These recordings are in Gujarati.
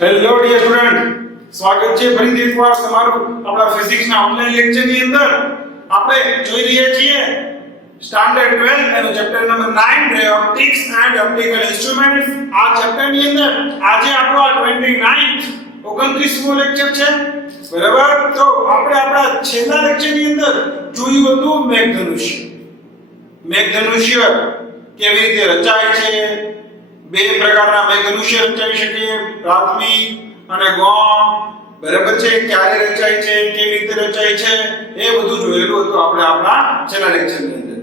હેલો ડિયર સ્ટુડન્ટ, સ્વાગત છે ફરીથી એકવાર તમારું આપણા ફિઝિક્સના ઓનલાઈન લેક્ચરની અંદર. આપણે જોઈ રહ્યા છીએ સ્ટાન્ડર્ડ 12 એનો ચેપ્ટર નંબર 9 રે ઓપ્ટિક્સ એન્ડ ઓપ્ટિકલ ઇન્સ્ટ્રુમેન્ટ્સ. આ ચેપ્ટરની અંદર આજે આપણો આ 29મો લેક્ચર છે. બરાબર, તો આપણે આપણા છેલ્લા લેક્ચરની અંદર જોયું હતું મેઘધનુષ્ય કેવી રીતે રચાય છે. બે પ્રકારના મેઘધનુષ્ય રચાઈ શકીએ, પ્રાથમિક અને ગૌણ. બરાબર છે, ક્યારે રચાય છે, કેવી રીતે રચાય છે, એ બધું જોયેલું હતું આપણે આપણા છેલ્લા લેક્ચરની અંદર.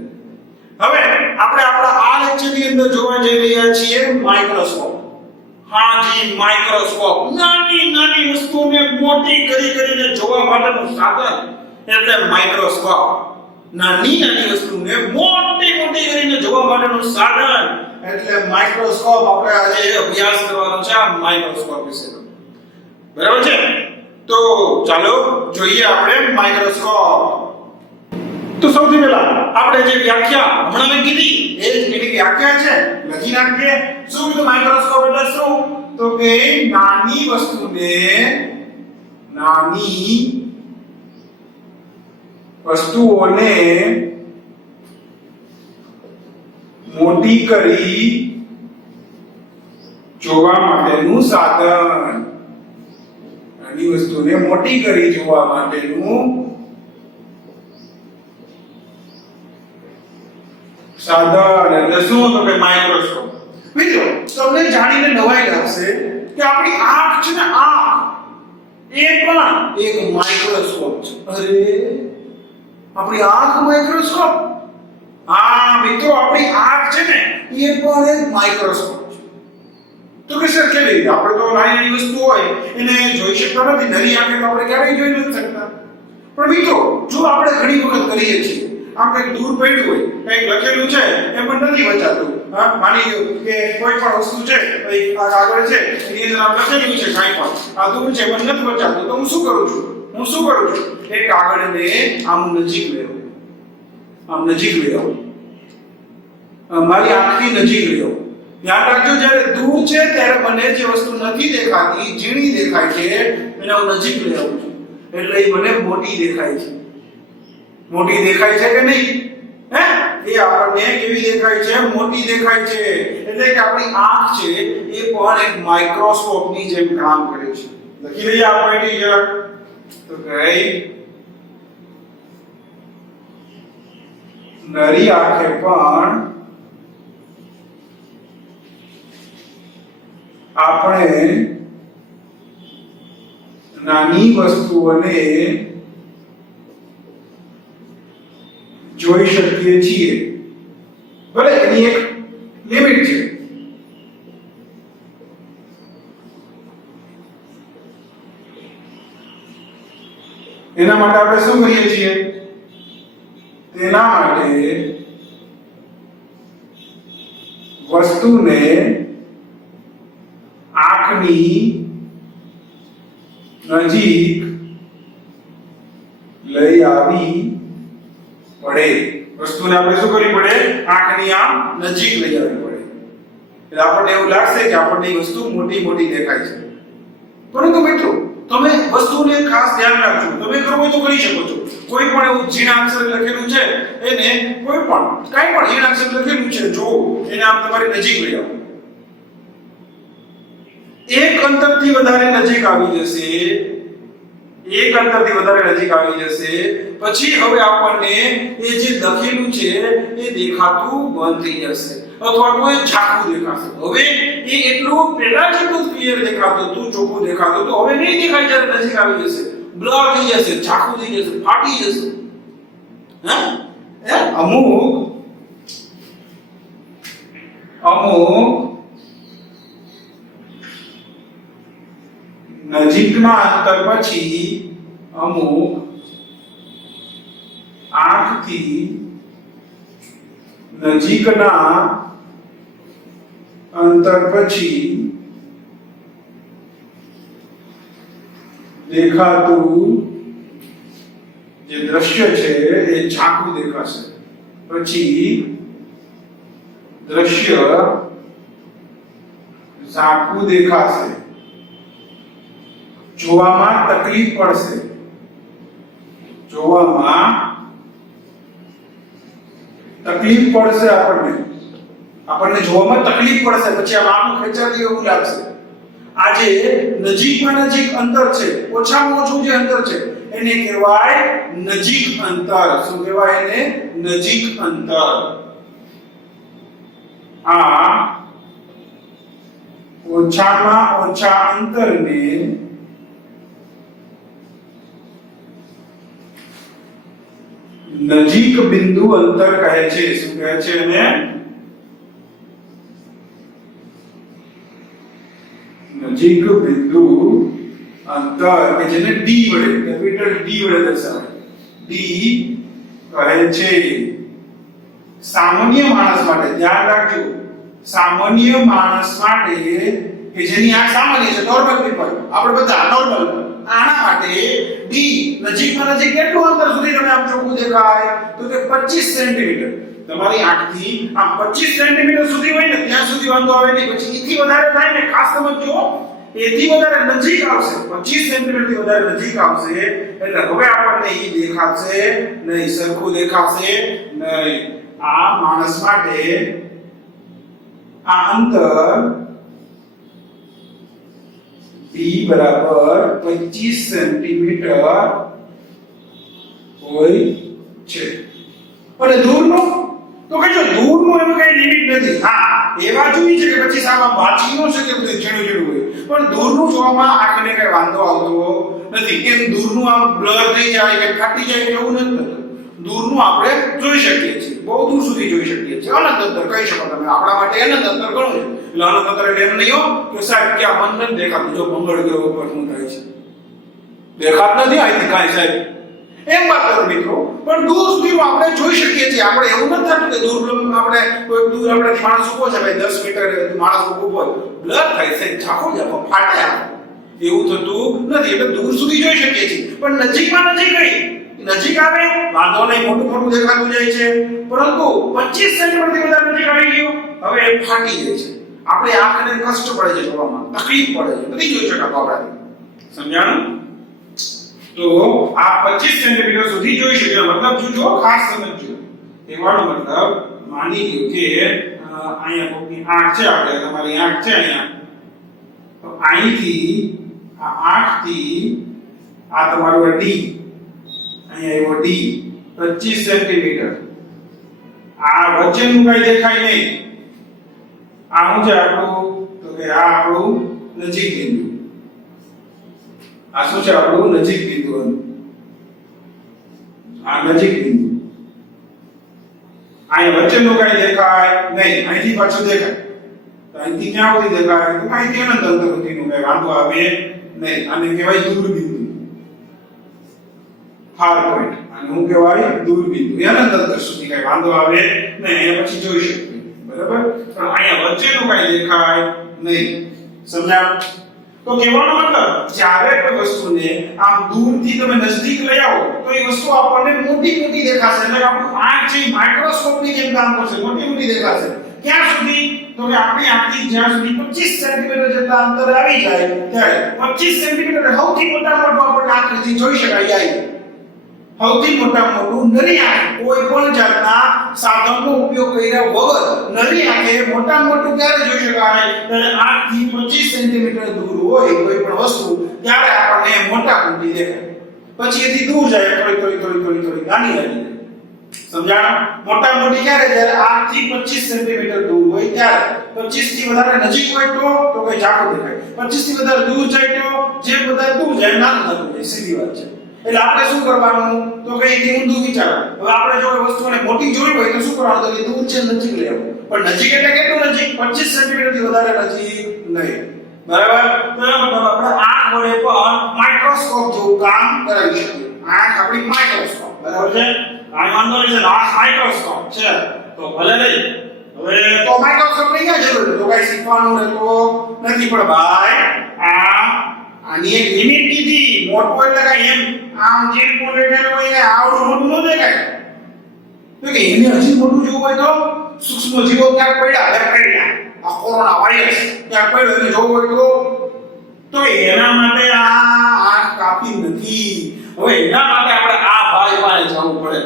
હવે આપણે આપણા આ લેક્ચરની અંદર જોવા જઈ રહ્યા છીએ માઇક્રોસ્કોપ. હા જી, માઇક્રોસ્કોપ નાની નાની વસ્તુઓને મોટી કરીને જોવા માટેનું સાધન એટલે માઇક્રોસ્કોપ. નાની નાની વસ્તુને મોટી કરીને જોવા માટેનું સાધન એટલે માઇક્રોસ્કોપ. આપણે આજે અભ્યાસ કરવાનો છે આ માઇક્રોસ્કોપ વિશે. બરાબર છે, તો ચાલો જોઈએ આપણે માઇક્રોસ્કોપ. તો સૌથી પહેલા આપણે જે વ્યાખ્યા હમણાં મેં કીધી એ જ એની વ્યાખ્યા છે, લખી નાખીએ. શું કીધું? માઇક્રોસ્કોપ એટલે શું? તો કે નાની વસ્તુઓને મોટી કરી જોવા માટેનું સાધન. નાની વસ્તુને મોટી કરી જોવા માટેનું સાધન એટલે શું? તો કે માઇક્રોસ્કોપ. મિત્રો, તમને જાણીને નવાઈ લાગશે કે આપણી આંખ છે ને, આંખ એ પણ એક માઇક્રોસ્કોપ છે. અરે, આપણી આંખ માઇક્રોસ્કોપ? હા મિત્રો, આપણી આંખ છે ને એ પણ એક માઇક્રોસ્કોપ છે. તો કે સર કેવી રીતે? આપણે તો નાની વસ્તુ હોય એને જોઈ શકતા નથી, નરી આંખે તો આપણે ક્યારેય જોઈ નથી શકતા. પણ મિત્રો, જો આપણે ઘણી વખત કરીએ છીએ, આમ કંઈક દૂર પડ્યું હોય, કંઈક લખેલું છે એ પણ નથી વચાતું. હા, માની લો કે કોઈ પણ વસ્તુ છે, આ કાગળ છે, એની અંદર આમ લખેલું છે કાંઈ પણ, આ દૂર છે પણ નથી વચાતું, તો હું શું કરું છું? એ કાગળને આમ નજીક લઈ આવું, મારી આંખની નજીક લઈ આવું. ધ્યાન રાખજો, જ્યારે દૂર છે ત્યારે મને જે વસ્તુ નથી દેખાતી, ઝીણી દેખાય છે, એને હું નજીક લઈ આવું છું, એટલે એ મને મોટી દેખાય છે. મોટી દેખાય છે કે નહીં? હે, એ આપણને કેવી દેખાય છે? મોટી દેખાય છે. એટલે કે આપણી આંખ છે એ પણ એક માઇક્રોસ્કોપની જેમ કામ કરે છે. લખી લઈએ આપણે યાર. તો કઈ નરી આંખે પણ આપણે નાની વસ્તુઓને જોઈ શકીએ છીએ. ભલે એની એક લિમિટ છે. એના માટે આપણે શું કરીએ છીએ? તેના માટે વસ્તુને આંખની નજીક લઈ આવી પડે. વસ્તુને આપણે શું કરવી પડે? આંખની આમ નજીક લઈ આવવી પડે. એટલે આપણને એવું લાગશે કે આપણને એ વસ્તુ મોટી દેખાય છે. પરંતુ મિત્રો, તમે વસ્તુને ખાસ ધ્યાન રાખજો. તમે કરવું હોય તો કરી શકો છો. કોઈ પણ એવું ઝીણા અક્ષર લખેલું છે એને કોઈ પણ કાંઈ પણ ઝીણા અક્ષર લખેલું છે, જો એને આમ તમારી નજીક લઈ આવો, એક અંતરથી વધારે નજીક આવી જશે, પછી હવે આપણને એ જે લખેલું છે એ દેખાતું બંધ થઈ જશે, અથવા તો એ ઝાંખું દેખાશે. હવે એ એટલું પહેલા જેટલું ક્લિયર દેખાતું હતું, ચોખ્ખું દેખાતું હતું, હવે નહીં દેખાય. જ્યારે નજીક આવી જશે, બ્લર થઈ જશે, ઝાંખું થઈ જશે, ફાટી જશે. અમુક નજીકના અંતર પછી, અમુક આંખથી નજીકના અંતર પછી દેખાતું જે દ્રશ્ય છે એ ઝાંખું દેખાશે. પછી દ્રશ્ય ઝાંખું દેખાશે. જોવામાં તકલીફ પડશે, જોવામાં તકલીફ પડશે, આપણને જોવામાં તકલીફ પડશે, પછી આ માપનું ખેંચાતી એવું લાગશે. આ જે નજીકમાં નજીક અંતર છે, ઓછામાં ઓછું જે અંતર છે એને કહેવાય નજીક અંતર. શું કહેવાય એને? નજીક અંતર. આ ઓછામાં ઓછા અંતરને નજીક બિંદુ અંતર કહે છે. શું કહે છે એને? નજીક બિંદુ અંતર, કે જેને ડી વડે, કેપિટલ ડી વડે દર્શાવાય. ડી કહે છે. સામાન્ય માણસ માટે ધ્યાન રાખજો, સામાન્ય માણસ માટે કે જેની આંખ સામાન્ય છે, નોર્મલ પીપલ, આપણે બધા નોર્મલ, આના માટે ડી નજીકમાં નજીક કેટલું અંતર સુધી તમે આમ ચોખ્ખું દેખાય? તો કે 25 સેન્ટીમીટર. તમારી આંખથી આમ 25 સેન્ટીમીટર સુધી હોય ને ત્યાં સુધી વાંધો આવે નહીં. પછી એથી વધારે થાય ને, ખાસ સમજો, એથી વધારે નજીક આવશે, 25 સેન્ટીમીટર થી વધારે નજીક આવશે એટલે હવે આપણને ઈ દેખાશે નહીં, સરખું દેખાશે નહીં. આ માણસ માટે આ અંતર d બરાબર 25 સેન્ટીમીટર હોય છે. અને દૂરનું તો કે જો દૂરનું એનું કઈ લિમિટ નથી. હા, એવા જોઈ છે કે પછી સામા વાંચી ન શકે, બધું ઝીણું ઝીણું હોય, પણ દૂરનું જોવામાં આંખને કઈ વાંધો આવતો નથી. કેમ? દૂરનું આમ બ્લર થઈ જાય કે ફાટી જાય એવું નથી થતું. દૂરનું આપણે જોઈ શકીએ છીએ, બહુ દૂર સુધી જોઈ શકીએ છીએ. અનંત અંતર કહી શકો તમે, આપણા માટે અનંત અંતર ઘણું છે. એટલે અનંત અંતર એટલે એમ નહીં હો કે સાહેબ કે આ મન નથી દેખાતું, જો મંગળ ગ્રહ ઉપર શું થાય છે દેખાત નથી આથી કાંઈ સાહેબ, એમ વાત કરો મિત્રો. પણ દૂર સુધી આપણે જોઈ શકીએ છીએ. આપણે એવું નથી થતું કે દૂર આપણે કોઈ દૂર આપણાથી માણસ ઉભો છે ભાઈ 10 મીટર માણસ ઉભો બ્લર થાય છે, ઝાખો ઝાખો ફાટે, એવું થતું નથી. એટલે દૂર સુધી જોઈ શકીએ છીએ, પણ નજીકમાં નજીક નહીં. નજીક આવે વાંધો નહીં, મોટું મોટું દેખાતું જાય છે, પરંતુ 25 સેન્ટીમીટર થી વધારે નજીક આવી ગયો હવે એ ફાટી જાય છે. આપણે આંખને કષ્ટ પડે છે, જોવામાં તકલીફ પડે છે, નથી જોઈ શકાતો આપણાથી. સમજાણું? તો આ 25 સેન્ટીમીટર સુધી જોઈ શકે. મતલબ જો ખાસ સમજજો, એવાનો મતલબ માની લ્યો કે અહીંયા કોઈની આંખ છે, આપણે તમારી આંખ છે અહીંયા, તો અહીંથી આ આંખથી આ તમારું ડી, અહીંયા એવો ડી 25 સેન્ટીમીટર, આ વચ્ચેનું કઈ દેખાય નહીં. આ શું છે આપણું? તો કે આ આપણું નજીક બિંદુ. આ શું છે આપણું નજીક બિંદુ? આ નજીક બિંદુ. અહીંયા વચ્ચેનું કઈ દેખાય નહીં, અહીંથી પાછું દેખાય. તો અહીંથી ક્યાં સુધી દેખાય? તો અહીંથી અનંત અંતર સુધીનું કઈ વાંધો આવે નહીં. આને કહેવાય દૂર બિંદુ, ફાર પોઈન્ટ. અને શું કહેવાય? દૂર બિંદુ. અનંત અંતર સુધી કઈ વાંધો આવે નહીં, અહીંયા પછી જોઈ શકીએ. બરાબર? પણ અહીંયા વચ્ચેનું કઈ દેખાય નહીં. સમજાયું? તો કહેવાનો મતલબ જ્યારે કોઈ વસ્તુને આમ દૂરથી તમે નજીક લઈ આવો તો એ વસ્તુ આપણને મોટી મોટી દેખાશે. એટલે આપણું આંખ છે માઇક્રોસ્કોપની જેમ કામ કરશે, મોટી મોટી દેખાશે. ક્યાં સુધી? તો કે આપણી આંખથી જ્યાં સુધી 25 સેન્ટીમીટર જેટલા અંતર આવી જાય ત્યારે 25 સેન્ટીમીટર સૌથી મોટા મોટું આપણે આંખથી જોઈ શકાય જાય. સૌથી મોટા મોટું નરી આંખે, કોઈ પણ જાતના સાધનનો ઉપયોગ કર્યા વગર નરી આંખે મોટા મોટું ક્યારે જોઈ શકાય? ત્યારે આંખથી 25 સેન્ટીમીટર દૂર હોય કોઈ પણ વસ્તુ ત્યારે આપણને મોટા મોટી દેખાય. પછી એથી દૂર જાય થોડી નાની લાગી. સમજાણું? મોટા મોટી ક્યારે? જ્યારે આંખથી 25 સેન્ટીમીટર દૂર હોય ત્યારે. 25 થી વધારે નજીક હોય તો કઈ ઝાખો દેખાય. 25 થી વધારે દૂર જાય તો જે વધારે દૂર જાય નાનું થતું જાય. સીધી વાત છે. એટલે આપણે શું કરવાનું? તો કે એથી ઊંધું વિચારો. હવે આપણે જો વસ્તુને મોટી જોઈ હોય તો શું કરવાનું? તો કે દૂર છે નજીક લઈ આવવું. પણ નજીક એટલે કેટલું નજીક? 25 સેન્ટીમીટર થી વધારે નજીક નહીં. બરાબર? તો એનો મતલબ આપણે આંખ વડે પણ માઇક્રોસ્કોપ જેવું કામ કરાવી શકીએ. આંખ આપણી માઇક્રોસ્કોપ. બરાબર છે? આ વાંધો નહીં છે, આ માઇક્રોસ્કોપ છે તો ભલે નહીં. હવે તો માઇક્રોસ્કોપ ની ક્યાં જરૂર છે? તો કઈ શીખવાનું રહેતો નથી. પણ ભાઈ આની એક લિમિટ કીધી. મોટો એટલે કઈ એમ આમ જે પોલેટર હોય આવડું મોટું ન દેખાય. તો કે એને હજી મોટું જોવું હોય તો સૂક્ષ્મ જીવો ક્યાંક પડ્યા, બેક્ટેરિયા, આ કોરોના વાયરસ ક્યાંક પડ્યો એને જોવું હોય તો એના માટે આ કાપી નથી. હવે એના માટે આપણે આ ભાઈ પાસે જવું પડે,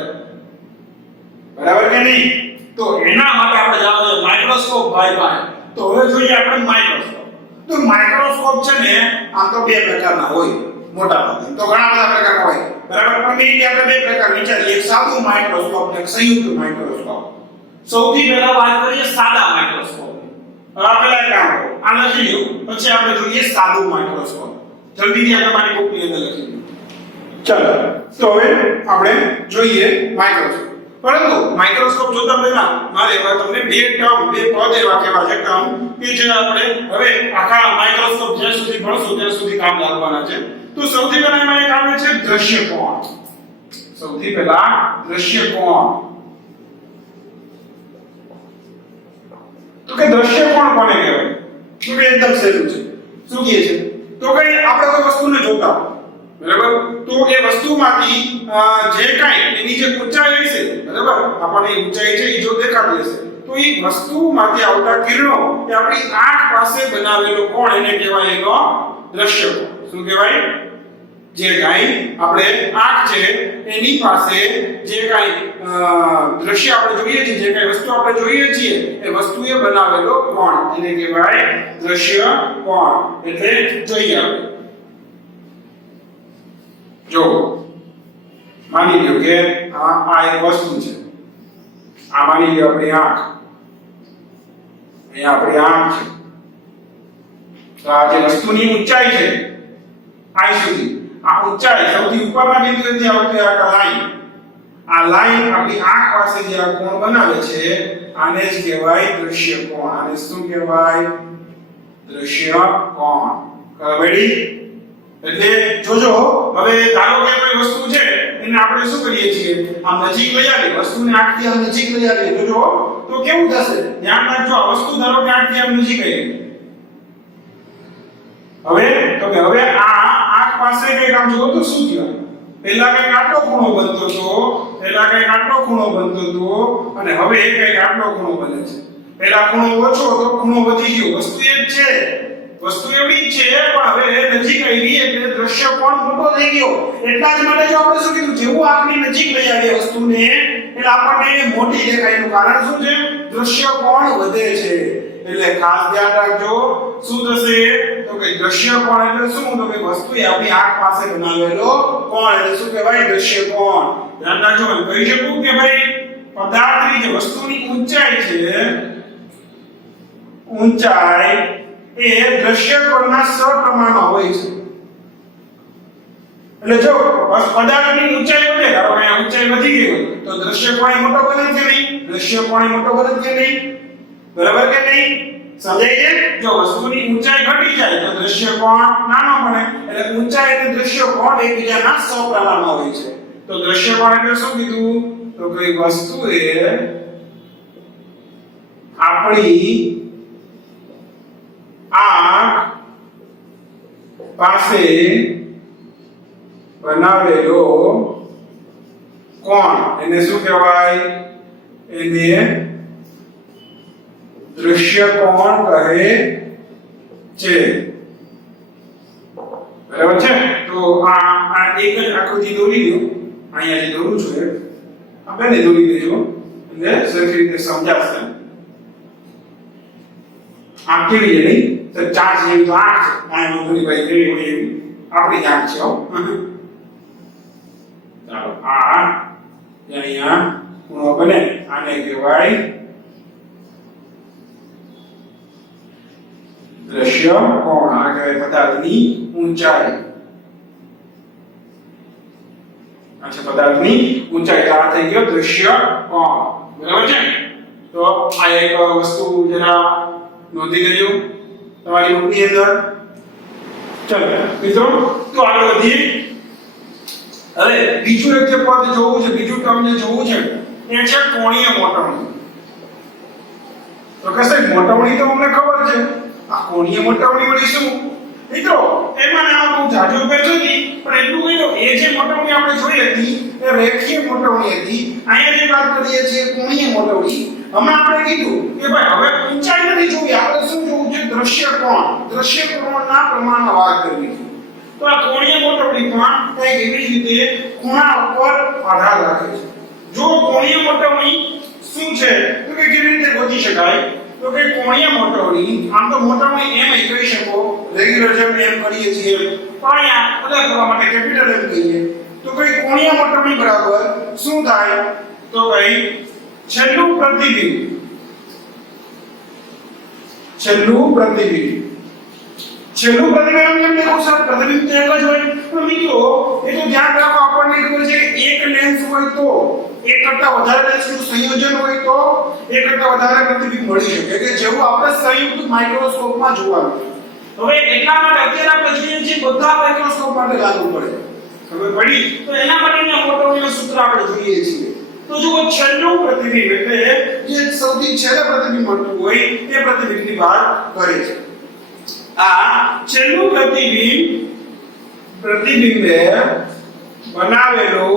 બરાબર કે નહીં? તો એના માટે આપણે જવું છે માઇક્રોસ્કોપ ભાઈ પાસે. તો હવે જોઈએ આપણે માઇક્રોસ્કોપ. તો માઇક્રોસ્કોપ છે ને આમ તો બે પ્રકારના હોય મોટા ભાગે, તો ઘણા બધા પ્રકારના હોય, બરાબર? પણ મેં આપણે બે પ્રકાર વિચારીએ, એક સાદું માઇક્રોસ્કોપ ને એક સંયુક્ત માઇક્રોસ્કોપ. સૌથી પહેલા વાત કરીએ સાદા માઇક્રોસ્કોપ. હવે આપણે કામ કરો આ લખી લો, પછી આપણે જોઈએ સાદું માઇક્રોસ્કોપ. જલ્દીથી આપણે મારી બુકની અંદર લખી લો. ચાલો તો હવે આપણે જોઈએ માઇક્રોસ્કોપ. પરંતુ માઇક્રોસ્કોપ જોતા પહેલા મારે હવે તમને બે ટર્મ, બે પદ એવા કહેવા છે ટર્મ કે જે આપણે હવે આખા માઇક્રોસ્કોપ જ્યાં સુધી ભણશું ત્યાં સુધી કામ લાગવાના છે. તો સૌથી પહેલા એમાં એક આવે છે દૃશ્યકોણ. સૌથી પહેલા દૃશ્યકોણ. તો કે દૃશ્યકોણ કોને કહેવાય? તો કે એકદમ સહેલું છે. શું કહે છે? તો કે આપણે કોઈ વસ્તુને જોતા હોય, બરાબર? તો એ વસ્તુમાંથી જે કાંઈ એની જે ઊંચાઈ હશે, બરાબર, આપણને ઊંચાઈ છે એ જો દેખાતી હશે, તો એ વસ્તુમાંથી આવતા કિરણો એ આપણી આંખ પાસે બનાવેલો કોણ એને કહેવાય એનો દૃશ્યકોણ. શું કહેવાય? જે કાંઈ આપણે આંખ છે એની પાસે જે કાંઈ દ્રશ્ય આપણે જોઈએ છીએ, જે કાંઈ વસ્તુ આપણે જોઈએ છીએ એ વસ્તુએ બનાવેલો કોણ એને કહેવાય દૃશ્યકોણ. એટલે જોઈએ આપણે. જો માની લો કે આ એક વસ્તુ છે, આ માની લો આપણી આંખ, અહીંયા આપણી આંખ છે. તો આ જે વસ્તુની ઊંચાઈ છે આ સુધી, આ ઊંચાઈ સૌથી ઉપરના બિંદુએથી આવતી આ લાઈન, આ લાઈન આપણી આંખ પાસે જે આ કોણ બનાવે છે આને જ કહેવાય દૃશ્યકોણ. આને શું કહેવાય? દૃશ્યકોણ. બરાબરી? એટલે જોજો, હવે ધારો કે કોઈ વસ્તુ છે એને આપણે શું કરીએ છીએ, આમ નજીક લઈ આવીએ, વસ્તુને આંખથી આમ નજીક લઈ આવીએ, જોજો તો કેવું થશે? ધ્યાન રાખજો, આ વસ્તુ ધારો કે આંખથી આમ નજીક આવી, હવે તો કે હવે આ આંખ પાસે કંઈક આમ જોવો તો શું થયું? પહેલા કંઈક આટલો ખૂણો બનતો હતો, પહેલા કંઈક આટલો ખૂણો બનતો હતો અને હવે કંઈક આટલો ખૂણો બને છે. પહેલા ખૂણો ઓછો હતો, ખૂણો વધી ગયો. વસ્તુ એક છે, વસ્તુ એવી જ છે, પણ હવે નજીક આવી એટલે દૃશ્યકોણ મોટો થઈ ગયો. એટલા જ માટે જો આપણે શું કીધું, જેવું આંખની નજીક લઈ આવીએ વસ્તુને એટલે આપણને મોટી દેખાય. એનું કારણ શું છે? દૃશ્યકોણ વધે છે. એટલે ખાસ ધ્યાન રાખજો, શું થશે? તો કે દૃશ્યકોણ એટલે શું? તો કે વસ્તુ એ આપણી આંખ પાસે બનાવેલો કોણ એટલે શું કહેવાય? દૃશ્યકોણ. ધ્યાન રાખજો. હું કહી શકું કે ભાઈ પદાર્થની જે વસ્તુની ઊંચાઈ છે, ઊંચાઈ એ દૃશ્યકોણના સપ્રમાણમાં હોય છે. એટલે જો પદાર્થની ઊંચાઈ વધે, ધારો કે ઊંચાઈ વધી ગઈ તો દૃશ્યકોણ મોટો બને કે નહીં? દૃશ્યકોણ મોટો બને કે નહીં? બરાબર કે નહીં? સમજાય છે? જો વસ્તુની ઊંચાઈ ઘટી જાય તો દૃશ્યકોણ નાનો બને. એટલે ઊંચાઈ અને દૃશ્યકોણ એકબીજાના સપ્રમાણમાં હોય છે. તો દૃશ્યકોણ એટલે શું કીધું? તો કોઈ વસ્તુએ આપણી આંખ પાસે બનાવેલો કોણ એને શું કહેવાય? એને દૃશ્યકોણ કહે છે. બરાબર છે? તો આ એક જ આકૃતિ દોરી દો. અહીંયા જે દોરું છું આપણે દોરી દેજો એટલે સરખી રીતે સમજાશે. આ કેવી છે નહીં તો ચાર્જ જેવી તો આંખ છે, કાંઈ મોટી ભાઈ કેવી હોય એવી આપણી આંખ છે. ચાલો આ અહીંયા ખૂણો બને આને કહેવાય દૃશ્યકોણ. આ કહેવાય પદાર્થની ઊંચાઈ. અચ્છા, પદાર્થની ઊંચાઈ આ થઈ ગયો દૃશ્યકોણ. બરાબર છે? તો આ એક વસ્તુ જરા નોંધી લેજો તમારી બુકની અંદર. ચલો મિત્રો, તો આગળ વધીએ. હવે બીજું એક જે પદ જોવું છે, બીજું ટર્મ જે જોવું છે એ છે કોણીય મોટવણી. તો કશે મોટવણી તો અમને ખબર છે, આ કોણીય મોટવણી વળી શું? મિત્રો એમાં નામ બહુ જાજો કરજો નહીં, પણ એટલું કહી દો, એ જે મોટવણી આપણે જોઈ હતી એ રેખીય મોટવણી હતી. અહીંયા જે વાત કરીએ છીએ કોણીય મોટવણી. હમણાં આપણે કીધું કે ભાઈ હવે ઊંચાઈ નથી જોવી, આપણે શું જોવું છે? દૃશ્યકોણ. દૃશ્યકોણના પ્રમાણમાં વાત કરવી છે. તો આ કોણીય મોટવડી પણ કંઈક એવી જ રીતે ખૂણા ઉપર આધાર રાખે છે. જો કોણીય મોટવડી શું છે તો કે કેવી રીતે ગોતી શકાય તો કે કોણીય મોટવડી આમ તો મોટવડી એમ કહી શકો રેગ્યુલર જેમ એમ કરીએ છીએ પણ અહીંયા અલગ કરવા માટે કેપિટલ એમ કહીએ તો કે કોણીય મોટવડી બરાબર શું થાય તો ભાઈ છેલ્લું પ્રતિબિંબ છેલ્લું પ્રતિબિંબ કેમ દેખો સર પ્રતિબિંબ તો એક જ હોય પણ મિત્રો એ તો ધ્યાન રાખો આપણને ખબર છે કે એક લેન્સ હોય તો એક કરતા વધારે લેન્સનું સંયોજન હોય તો એક કરતા વધારે પ્રતિબિંબ મળી શકે કે જેવું આપણે સંયુક્ત માઇક્રોસ્કોપમાં જોવાનું. હવે એટલા માટે અત્યારે આપણે જોઈએ છીએ બધા માઇક્રોસ્કોપ માટે લાગુ પડે ખબર પડી તો એના માટેના મોટોનું સૂત્ર આપણે જોઈએ છીએ. તો જો છેલ્લું પ્રતિબિંબ એટલે જે સૌથી છેલ્લે પ્રતિબિંબ મળતું હોય એ પ્રતિબિંબની વાત કરે છે. આ છેલ્લું પ્રતિબિંબે બનાવેલો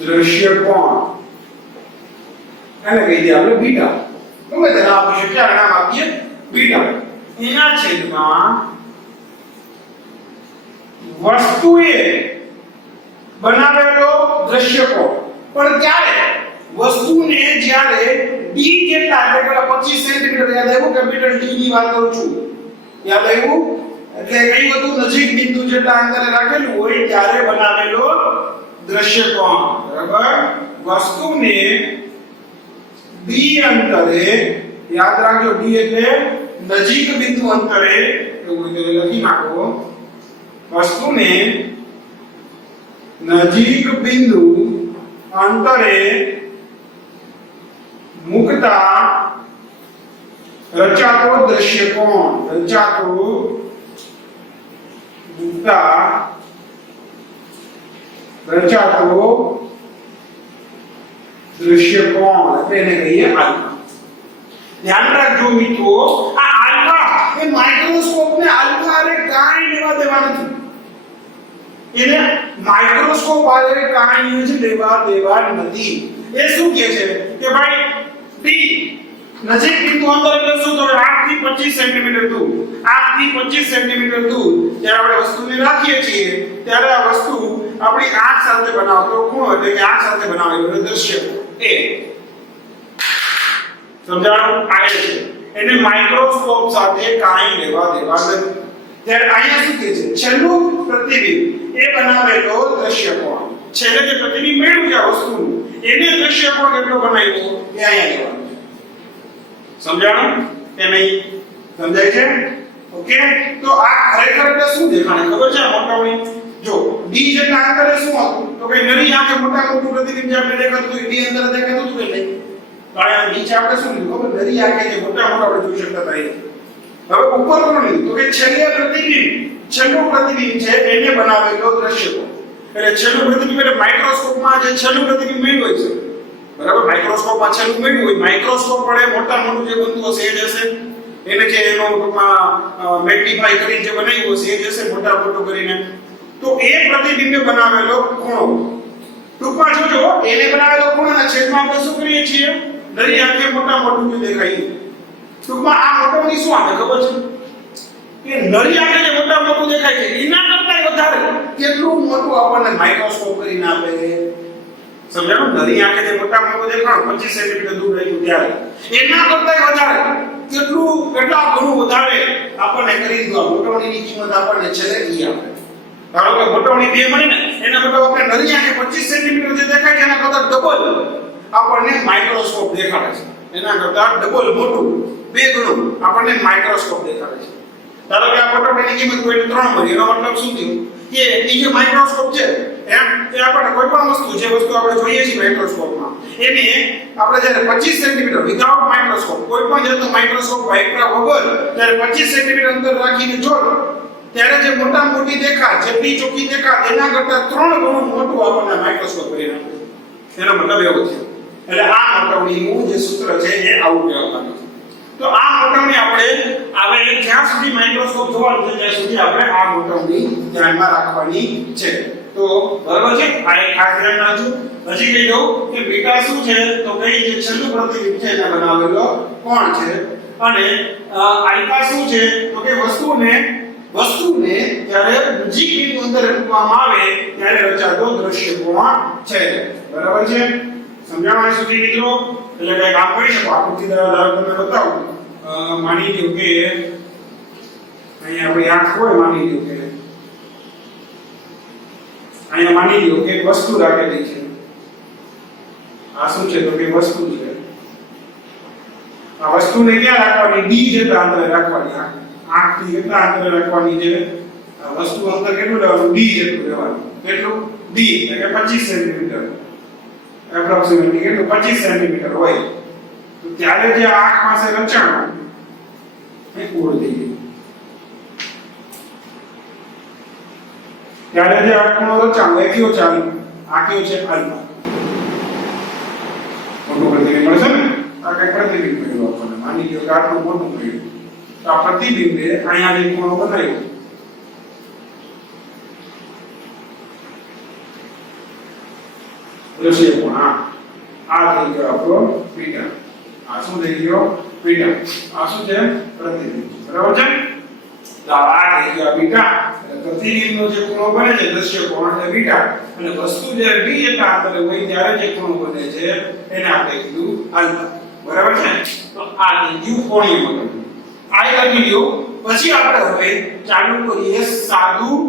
દ્રશ્યકોણ એને કહી દે આપણે બીટા. તમે તેના આપી શકીએ નામ આપીએ બીટા. એના છેદમાં વસ્તુએ બનાવેલો દ્રશ્યકોણ પણ ત્યારે વસ્તુને જ્યારે d જેટલા એટલે 25 સેન્ટીમીટર યાદ આવ્યું કેપિટલ D ની વાત કરું છું યાદ આવ્યું એટલે કઈ બધું નજીક બિંદુ જેટલા અંતરે રાખેલું હોય ત્યારે બનાવેલો દ્રશ્યકોણ બરાબર વસ્તુને d અંતરે યાદ રાખજો d એટલે નજીક બિંદુ અંતરે એવું લખી નાખો વસ્તુને નજીક બિંદુ અંતરે મુકતા રચાતો દ્રશ્યકોણ એટલે એને કહીએ આલ્ફા. ધ્યાન રાખજો મિત્રો આ આલ્ફા એ માઇક્રોસ્કોપને આલ્ફા અરે કાંઈ લેવા દેવા નથી. એને માઇક્રોસ્કોપ આરે કાંઈ જ લેવા દેવા નથી. એ શું કહે છે કે ભાઈ d નજીક બિંદુ અંદર એટલે શું તો 8 થી 25 સેન્ટીમીટર દૂર 8 થી 25 સેન્ટીમીટર દૂર જ્યારે આપણે વસ્તુને રાખીએ છીએ ત્યારે આ વસ્તુ આપણી આંખ સાથે બનાવતો ખૂણો એટલે કે આંખ સાથે બનાવેલો દ્રશ્ય એ સમજાણું આવે છે. એને માઇક્રોસ્કોપ સાથે કાંઈ લેવા દેવા નથી. ત્યારે અહીંયા શું કહે છે છેલ્લું પ્રતિબિંબ એ બનાવેલો દ્રશ્યકોણ છેલ્લે જે પ્રતિબિંબ મેળવ્યું છે વસ્તુનું એને દ્રશ્યકોણ કેટલો બનાવ્યો એ અહીંયા લેવાનું. સમજાણું કે નહીં સમજાય છે ઓકે. તો આ ખરેખર એટલે શું દેખાણે ખબર છે મોટાની જો d જેટલા અંતરે શું હતું તો કે નરી આંખે મોટા મોટું પ્રતિબિંબ જે આપણે દેખાતું હતું d અંતરે દેખાતું હતું કે નહીં તો આ નીચે આપણે શું લીધું ખબર નરી આંખે જે મોટા મોટા આપણે જોઈ શકતા હતા. હવે ઉપર કોણ લીધું તો કે છેલ્લું પ્રતિબિંબ છે એને બનાવેલો દ્રશ્યકોણ એટલે છેલ્લું પ્રતિબિંબ એટલે માઇક્રોસ્કોપમાં જે છેલ્લું પ્રતિબિંબ મેળવ્યું છે બરાબર માઇક્રોસ્કોપમાં છેલ્લું મેળવ્યું હોય માઇક્રોસ્કોપ વડે મોટા મોટું જે બનતું હશે એ જશે એને જે એનો મેગ્નીફાઈ કરીને જે બનાવ્યું હશે એ જશે મોટા મોટું કરીને તો એ પ્રતિબિંબે બનાવેલો ખૂણો ટૂંકમાં જોજો એને બનાવેલો ખૂણાના છેદમાં આપણે શું કરીએ છીએ નરી આંખે મોટા મોટું જે દેખાય ટૂંકમાં આ મોટોની શું આવે ખબર છે કે નરી આંખે જે મોટા મોટું દેખાય છે એના કરતાં વધારે કેટલું મોટું આપણને માઇક્રોસ્કોપ કરીને આપે સમજાણું નરી આંખે જે મોટા મોટું દેખાણ 25 સેન્ટીમીટર દૂર રહ્યું ત્યારે એના કરતાં વધારે કેટલા ઘણું વધારે આપણને કરી દીધું મોટોની કિંમત આપણને છેલ્લે ઈ આપે. ધારો કે મોટોની 2 મળી ને એના બદલે આપણે નરી આંખે 25 સેન્ટીમીટર જે દેખાય છે એના કરતાં ડબલ આપણને માઇક્રોસ્કોપ દેખાડે છે. એના કરતાં ડબલ મોટું 2 ગણું આપણને માઇક્રોસ્કોપ દેખાડે છે. ધારો કે આ મોટોની કિંમત કોઈ 3 મળી એનો મતલબ શું થયું કે એ જે માઇક્રોસ્કોપ છે એમ એ આપણને કોઈ પણ વસ્તુ જે વસ્તુ આપણે જોઈએ છીએ માઇક્રોસ્કોપમાં એને આપણે જ્યારે 25 સેન્ટીમીટર વિધાઉટ માઇક્રોસ્કોપ કોઈ પણ જાતનો માઇક્રોસ્કોપ વાપર્યા વગર જ્યારે 25 સેન્ટીમીટર અંદર રાખીને જોડો ત્યારે જે મોટા મોટી દેખાય જેટલી ચોખ્ખી દેખાય એના કરતાં 3 ગણું મોટું આપણને માઇક્રોસ્કોપ કરીને આપે. એનો મતલબ એવો છે. એટલે આ મોટાણીનું જે સૂત્ર છે એ આવું કહેવામાં આવે છે. તો આ મોટાણી આપણે આવે જ્યાં સુધી માઇક્રોસ્કોપ જોવાનું છે ત્યાં સુધી આપણે આ મોટાણી ધ્યાનમાં રાખવાની છે. તો બરાબર છે આ એક ખાસ ધ્યાન રાખજો હજી કહી દઉં કે બીટા શું છે તો કઈ જે છેલ્લું પ્રતિબિંબ છે એને બનાવેલો કોણ છે અને આલ્ફા શું છે તો કે વસ્તુને જ્યારે નજીક બિંદુ અંદર મૂકવામાં આવે ત્યારે રચાતો દ્રશ્ય કોણ છે બરાબર છે સમજાવવા સુધી મિત્રો એટલે કઈ કામ કરી શકો આકૃતિ દ્વારા તમને બતાવું માની લો કે અહીંયા આપણી આંખ હોય માની લો કે અહીંયા માની લો કે વસ્તુ રાખેલી છે આ શું છે તો કે વસ્તુ છે આ વસ્તુને ક્યાં રાખવાની ડી જેટલા અંતરે રાખવાની આંખથી કેટલા અંતરે રાખવાની છે આ વસ્તુ અંતર કેટલું લેવાનું ડી જેટલું લેવાનું કેટલું ડી એટલે કે 25 સેન્ટીમીટર એપ્રોક્સિમેટલી કેટલું 25 સેન્ટીમીટર હોય તો ત્યારે જે આંખ પાસે રચાણું એ પૂરું થઈ ગયું ત્યારે જે આંખનો રચાણું એ કયો ચાલુ આ કયો છે આલ્ફા મોટું પ્રતિબિંબ મળશે ને આ કઈ પ્રતિબિંબ મળ્યું આપણને માની લો કે આટલું મોટું મળ્યું તો આ પ્રતિબિંબે અહીંયા જે ખૂણો બનાવ્યો દ્રશ્ય કોણ આ થઈ ગયો આપણો બીટા આ શું થઈ ગયો બીટા આ શું છે પ્રતિબિંબ બરાબર છે તો આ થઈ ગયો બીટા પ્રતિબિંબનો જે ખૂણો બને છે દ્રશ્ય કોણ એટલે બીટા અને વસ્તુ જ્યારે ડી જેટલા અંતરે હોય ત્યારે જે ખૂણો બને છે એને આપણે કીધું આલ્ફા બરાબર છે તો આ થઈ ગયું કોણીય મગજ આ લખી લ્યો પછી આપણે હવે ચાલુ કરીએ સાદું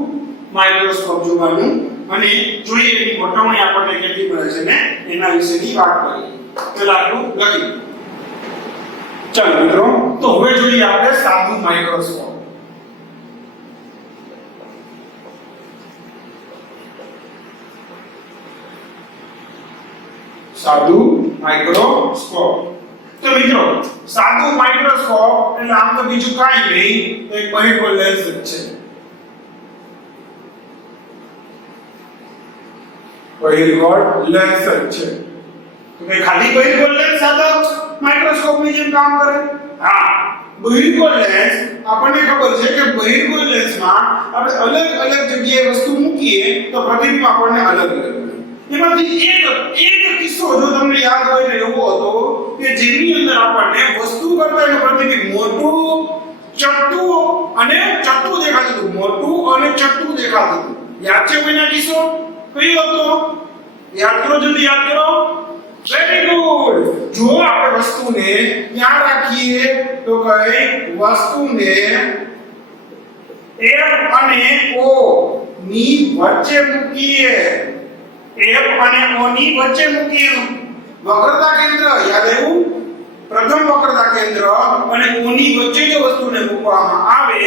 માઇક્રોસ્કોપ જોવાનું અને જોઈએ એની ગોઠવણી આપણને કેટલી મળે છે ને એના વિશેની વાત કરીએ પેલા આપણું લખી ચાલો મિત્રો તો હવે જોઈએ આપણે સાદું માઇક્રોસ્કોપ સાદું માઇક્રોસ્કોપ તો મિત્રો સાદું માઇક્રોસ્કોપ એટલે આમ તો બીજું કાંઈ નહીં તો એક બહિર્ગોળ લેન્સ જ છે બહિર્ગોળ લેન્સ જ છે તો કે ખાલી બહિર્ગોળ લેન્સ સાદા માઇક્રોસ્કોપ ની જેમ કામ કરે હા બહિર્ગોળ લેન્સ આપણને ખબર છે કે બહિર્ગોળ લેન્સમાં આપણે અલગ અલગ જગ્યાએ વસ્તુ મૂકીએ તો પ્રતિબિંબ આપણને અલગ અલગ મળે એમાંથી એક કિસ્સો જો તમને યાદ હોય તો એવો હતો કે જેની અંદર આપણને વસ્તુ કરતા એનું પ્રતિબિંબ મોટું ચટ્ટું અને ચટ્ટું દેખાતું હતું મોટું અને ચટ્ટું દેખાતું હતું યાદ છે કોઈના કિસ્સો કયો હતો યાદ કરો જલ્દી યાદ કરો વેરી ગુડ જો આપણે વસ્તુને ક્યાં રાખીએ તો કઈ વસ્તુને F અને O ની વચ્ચે મૂકીએ F અને O ની વચ્ચે મૂકીએ વક્રતા કેન્દ્ર યાદ આવ્યું પ્રથમ વક્રતા કેન્દ્ર અને O ની વચ્ચે જો વસ્તુને મૂકવામાં આવે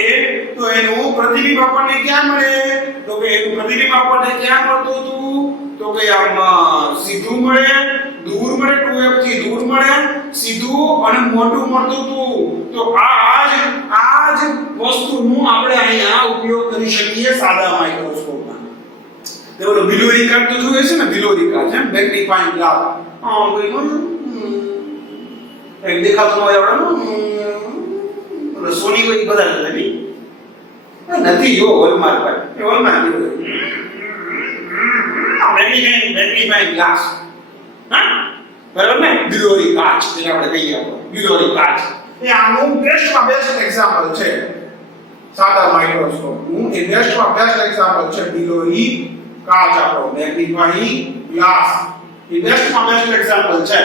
તો એનું પ્રતિબિંબ આપણને ક્યાં મળે તો કે એનું પ્રતિબિંબ આપણને ક્યાં મળતું હતું તો કે આમ સીધું મળે દૂર મળે 2f થી દૂર મળે સીધું અને મોટું મળતું હતું તો આ જ વસ્તુનું આપણે અહીંયા ઉપયોગ કરી શકીએ સાદા માઇક્રોસ્કોપમાં દેખો બિલોરી કાર્ડ તો જોઈએ છે ને બિલોરી કાર્ડ છે મેગ્નીફાઇંગ ગ્લાસ કોઈ એક દેખાતો હોય આપણે સોની કોઈ બધા નથી નથી જો હોલમાર્ક પર એ હોલમાર્ક મેગ્નીફાઇંગ ગ્લાસ હા બરાબર ને બિલોરી કાચ એટલે આપણે કહીએ આપણે બિલોરી કાચ એ આનું બેસ્ટમાં બેસ્ટ એક્ઝામ્પલ છે સાદા માઇક્રોસ્કોપ નું એ બેસ્ટમાં બેસ્ટ એક્ઝામ્પલ છે બિલોરી કાચ આપણો મેગ્નીફાઇંગ ગ્લાસ એ બેસ્ટમાં બેસ્ટ એક્ઝામ્પલ છે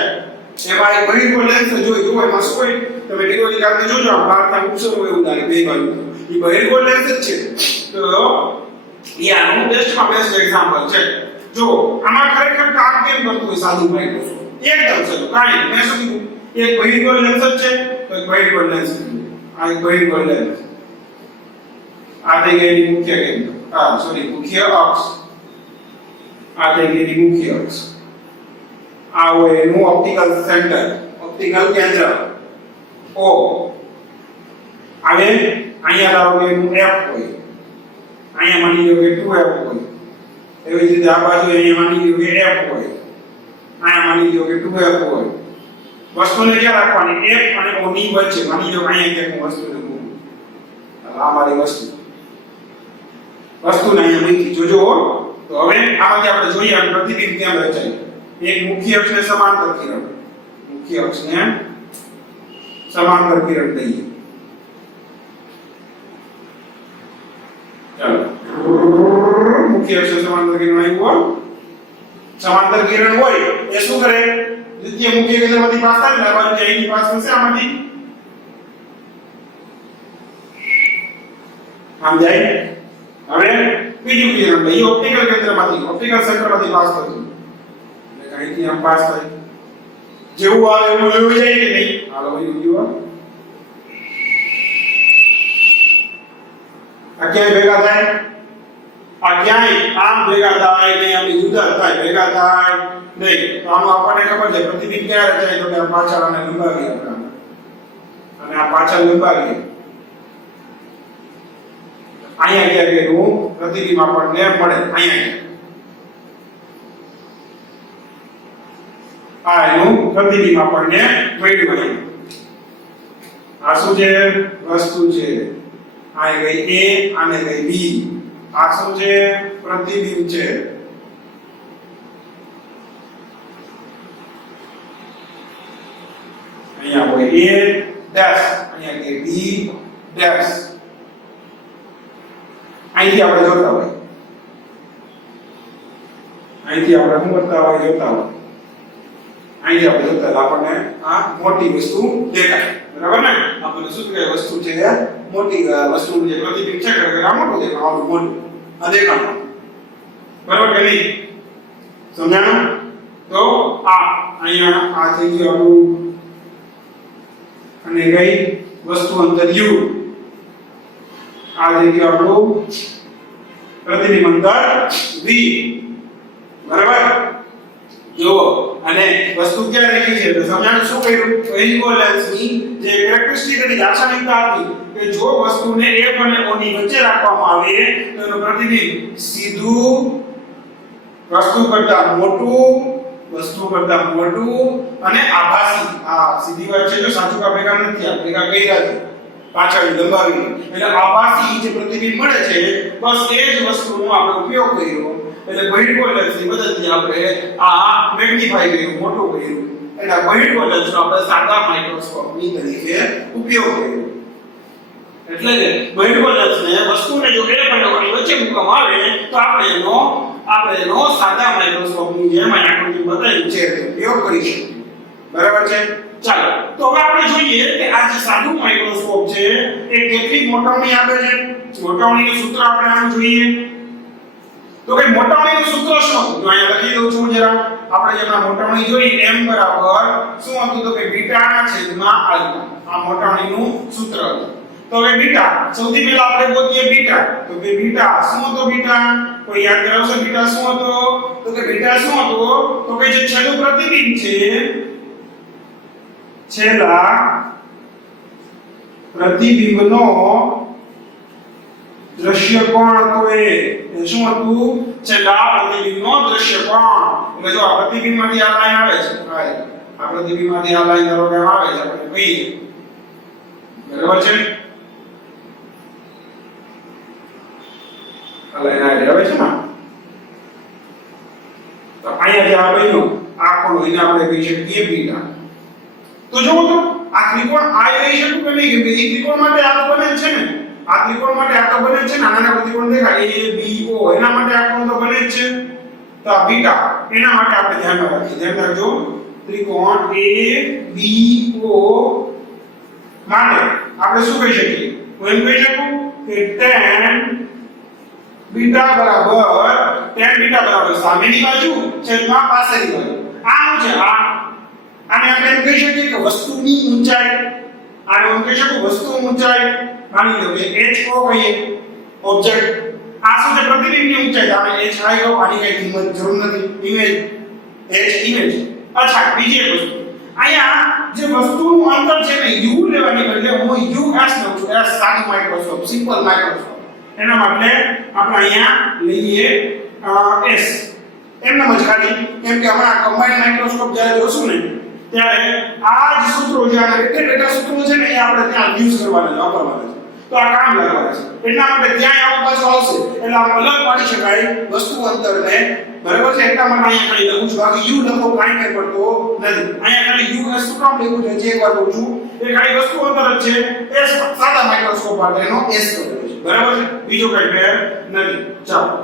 એમાં એક બહિર્ગોળ લેન્સ જોઈ જો એમાં શું હોય તમે બિલોરી કાચને જોજો આ બહારથી ઉપસર હોય એવું લાગે બે બાજુ એ બહિર્ગોળ લેન્સ જ છે તો એ આનું બેસ્ટમાં બેસ્ટ એક્ઝામ્પલ છે જો આમાં ખરેખર કામ કેમ કરતું હોય સાદું માઇક્રોસ્કોપ એકદમ સહેલું કાંઈ મેં શું કીધું એક બહિર્ગોળ લેન્સ જ છે તો એક બહિર્ગોળ લેન્સ આ એક બહિર્ગોળ લેન્સ આ થઈ ગઈ મુખ્ય કેન્દ્ર મુખ્ય અક્ષ આ થઈ ગઈ મુખ્ય અક્ષ આ હોય એનું ઓપ્ટિકલ સેન્ટર ઓપ્ટિકલ કેન્દ્ર O હવે અહીંયા ધારો કે એનું F હોય અહીંયા માની લો કે 2F હોય એવી જ રીતે આ બાજુ અહીંયા માની લો કે F હોય અહીંયા માની લો કે 2F હોય વસ્તુને ક્યાં રાખવાની F અને O ની વચ્ચે માની લો અહીંયા ક્યાંક હું વસ્તુને મૂકું આ મારી વસ્તુને અહીંયા મૂકી જોજો તો હવે આમાંથી આપણે જોઈએ આ પ્રતિબિંબ કેમ રચાય. એક મુખ્ય અક્ષને સમાંતર કિરણ, મુખ્ય અક્ષને સમાંતર કિરણ દઈએ. ચાલો મુખ્ય અક્ષને સમાંતર કિરણ આવ્યું. સમાંતર કિરણ હોય એ શું કરે? દ્વિતીય મુખ્ય કેન્દ્રમાંથી પાસ થાય ને બાજુ અહીંથી પાસ થશે આમાંથી આમ જાય. હવે બીજું કિરણ લઈએ ઓપ્ટિકલ કેન્દ્રમાંથી, ઓપ્ટિકલ સેન્ટરમાંથી પાસ થતું એટલે અહીંથી આમ પાસ થાય. જેવું આવે એવું લેવું જાય કે નહીં? હાલો ભાઈ બીજું આ ક્યાંય ભેગા થાય? આ ક્યાંય આમ ભેગા થાય નહીં, આમ જુદા થાય, ભેગા થાય નહીં. તો આનું આપણને ખબર છે પ્રતિબિંબ ક્યારે થાય તો કે આ પાછળ અને લંબાવી આપણે અને આ પાછળ લંબાવી અહીંયા ક્યાં ગયું પ્રતિબિંબ આપણને મળે. અહીંયા આ એનું પ્રતિબિંબ આપણને મળ્યું. આ શું છે? વસ્તુ છે. આ ગઈ A અને ગઈ B. આ શું છે? પ્રતિબિંબ છે. અહીંયા હોય A ડેશ, અહીંયા કે B ડેશ. અહીંથી આપણે જોતા હોય, અહીંથી આપણે શું કરતા હોય? જોતા હોય. અહીંથી આપણે જોતા આપણને આ મોટી વસ્તુ દેખાય. બરાબર ને? આપણને શું કહેવાય? વસ્તુ છે મોટી વસ્તુ જે પ્રતિબિંબ છે કે આ મોટું દેખાય, આવું મોટું આ દેખાય. બરાબર કે નહીં? સમજાણું? તો આ અહીંયા આ થઈ ગયું આપણું અને ગઈ વસ્તુ અંદર U. આ થઈ ગયું આપણું પ્રતિબિંબ અંદર V. બરાબર? જો અને વસ્તુ ક્યાં રાખી છે તો સમજાણું શું કર્યું? રેનબો લેન્સની જે કેરેક્ટરિસ્ટિક હતી, લાક્ષણિકતા હતી કે જો વસ્તુને F અને O ની વચ્ચે રાખવામાં આવે તો એનું પ્રતિબિંબ સીધું વસ્તુ કરતા મોટું અને આભાસી. આ સીધી વાત છે, જો સાચું કા ભેગા નથી, આ ભેગા કર્યા છે પાછળ લંબાવી એટલે આભાસી જે પ્રતિબિંબ મળે છે બસ એ જ વસ્તુનો આપણે ઉપયોગ કર્યો. એટલે બહિર્ગોળ લેન્સની મદદથી આપણે આ મેગ્નીફાઈ કર્યું, મોટું કર્યું. એટલે બહિર્ગોળ લેન્સનો આપણે સાદા માઇક્રોસ્કોપની તરીકે ઉપયોગ કર્યો. એટલે કે બહિર્ગોળ લેન્સને વસ્તુને જો F અને O ની વચ્ચે મૂકવામાં આવે તો આપણે એનો સાદા માઇક્રોસ્કોપની જેમ આકૃતિ બતાવી છે તે ઉપયોગ કરી શકીએ. બરાબર છે? ચાલો તો હવે આપણે જોઈએ કે આ જે સાદું માઇક્રોસ્કોપ છે એ કેટલી મોટાણી આપે છે. મોટાણીનું સૂત્ર આપણે આમ જોઈએ તો કે મોટાણીનું સૂત્ર શું? જો અહીંયા લખી દઉં છું જરા. આપણે જેમાં મોટાણી જોઈ m બરાબર શું હતું તો કે બીટા ના છેદમાં આલ્ફા. આ મોટાણીનું સૂત્ર હતું. તો કે બીટા સૌથી પહેલા આપણે ગોતીએ બીટા. તો કે બીટા શું હતો? બીટા કોઈ યાદ કરાવશો? બીટા શું હતો? તો કે બીટા શું હતો તો કે જે છેલ્લું પ્રતિબિંબ છે, છેલ્લા પ્રતિબિંબનો દ્રશ્ય કોણ હતો એ શું હતું? છેલ્લા પ્રતિબિંબનો દ્રશ્ય કોણ. એટલે જો આ પ્રતિબિંબમાંથી આ લાઈન આવે છે, આ પ્રતિબિંબમાંથી આ લાઈન ધારો કે આવે છે, આપણે કહીએ. બરાબર છે? આ લાઈન આવે છે ને તો અહીંયા જે આ બન્યું આ કોણ એને આપણે કહી શકીએ બીટા. તો જો તો આ ત્રિકોણ આ લઈ શકું કે નહીં? કે બીજી ત્રિકોણ માટે આ તો બને જ છે ને. આ ત્રિકોણ માટે આ તો બને જ છે ને. આના ત્રિકોણ દેખાય A B O એના માટે આ કોણ તો બને જ છે. તો આ બીટા એના માટે આપણે ધ્યાનમાં રાખીએ. ધ્યાન રાખજો ત્રિકોણ A B O માટે આપણે શું કહી શકીએ? હું એમ કહી શકું કે tan બીટા બરાબર સામેની બાજુ છેદમાં પાછળની બાજુ. આ છે આને આપણે એમ કહી શકીએ કે વસ્તુની ઊંચાઈ. આને હું કહી શકું વસ્તુની ઊંચાઈ. માની લો કે HO કહીએ ઓબ્જેક્ટ. આ શું છે? પ્રતિબિંબની ઊંચાઈ. આપણે h આવ્યો આની કઈ કિંમત જરૂર નથી. Image h image. અચ્છા બીજી એક વસ્તુ અહીંયા જે વસ્તુનું અંતર છે ને u લેવાની બદલે હું us લઉં છું. આ સાદી માઇક્રોસ્કોપ, સિમ્પલ માઇક્રોસ્કોપ. એના માટે આપણે અહીંયા લઈએ s. એમને જ ખાલી કેમ કે હમણાં કમ્બાઈન્ડ માઇક્રોસ્કોપ જ્યારે જોશું ને ત્યારે આ જ સૂત્રો જે આ ડેટા સૂત્રો છે ને એ આપણે ત્યાં યુઝ કરવાના છે, વાપરવાના છે. તો આ કામ લાગે છે એટલા માટે ત્યાં આવું પાછું આવશે એટલે આમ અલગ પાડી શકાય વસ્તુ અંતરને બરાબર છે એટલા માટે અહીંયા ખાલી લખું છું બાકી યુ લખો કાંઈ ફેર પડતો નથી અહીંયા ખાલી યુ શું કામ લખ્યું છે જે એકવાર કહું છું એ ખાલી વસ્તુ અંતર જ છે એ સાદા માઇક્રોસ્કોપ માટેનો એસ કરેલો છે બરાબર છે બીજો કઈ ફેર નથી ચાલો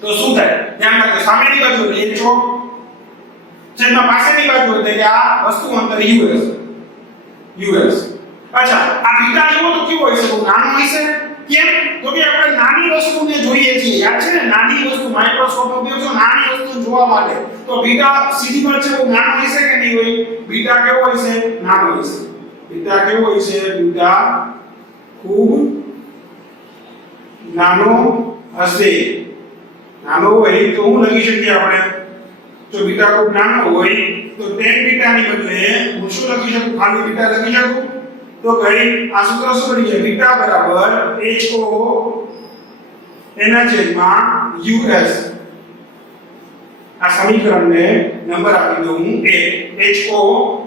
તો શું થાય ધ્યાન રાખજો સામેની બાજુ એટલે એ ચોક છેદમાં પાછળની બાજુ એટલે કે આ વસ્તુ અંતર યુએસ અચ્છા આ બીટા જેવો તો કેવો હોય છે બહુ નાનો હોય છે કેમ તો કે આપણે નાની વસ્તુને જોઈએ છીએ યાદ છે ને નાની વસ્તુ માઇક્રોસ્કોપનો ઉપયોગ છે નાની વસ્તુ જોવા માટે તો બીટા સીધી વાત છે બહુ નાનો હોય છે કે નહીં હોય બીટા કેવો હોય છે નાનો હોય છે બીટા કેવો હોય છે બીટા ખૂબ નાનો હશે નાનો હોય તો હું લખી શકીએ આપણે જો બીટા ખૂબ નાનો હોય તો tan બીટાની બદલે હું શું લખી શકું ખાલી બીટા લખી શકું તો કઈ આ સૂત્ર શું બની જાય બીટા બરાબર ho એના છેદમાં us આ સમીકરણને નંબર આપી દઉં હું a ho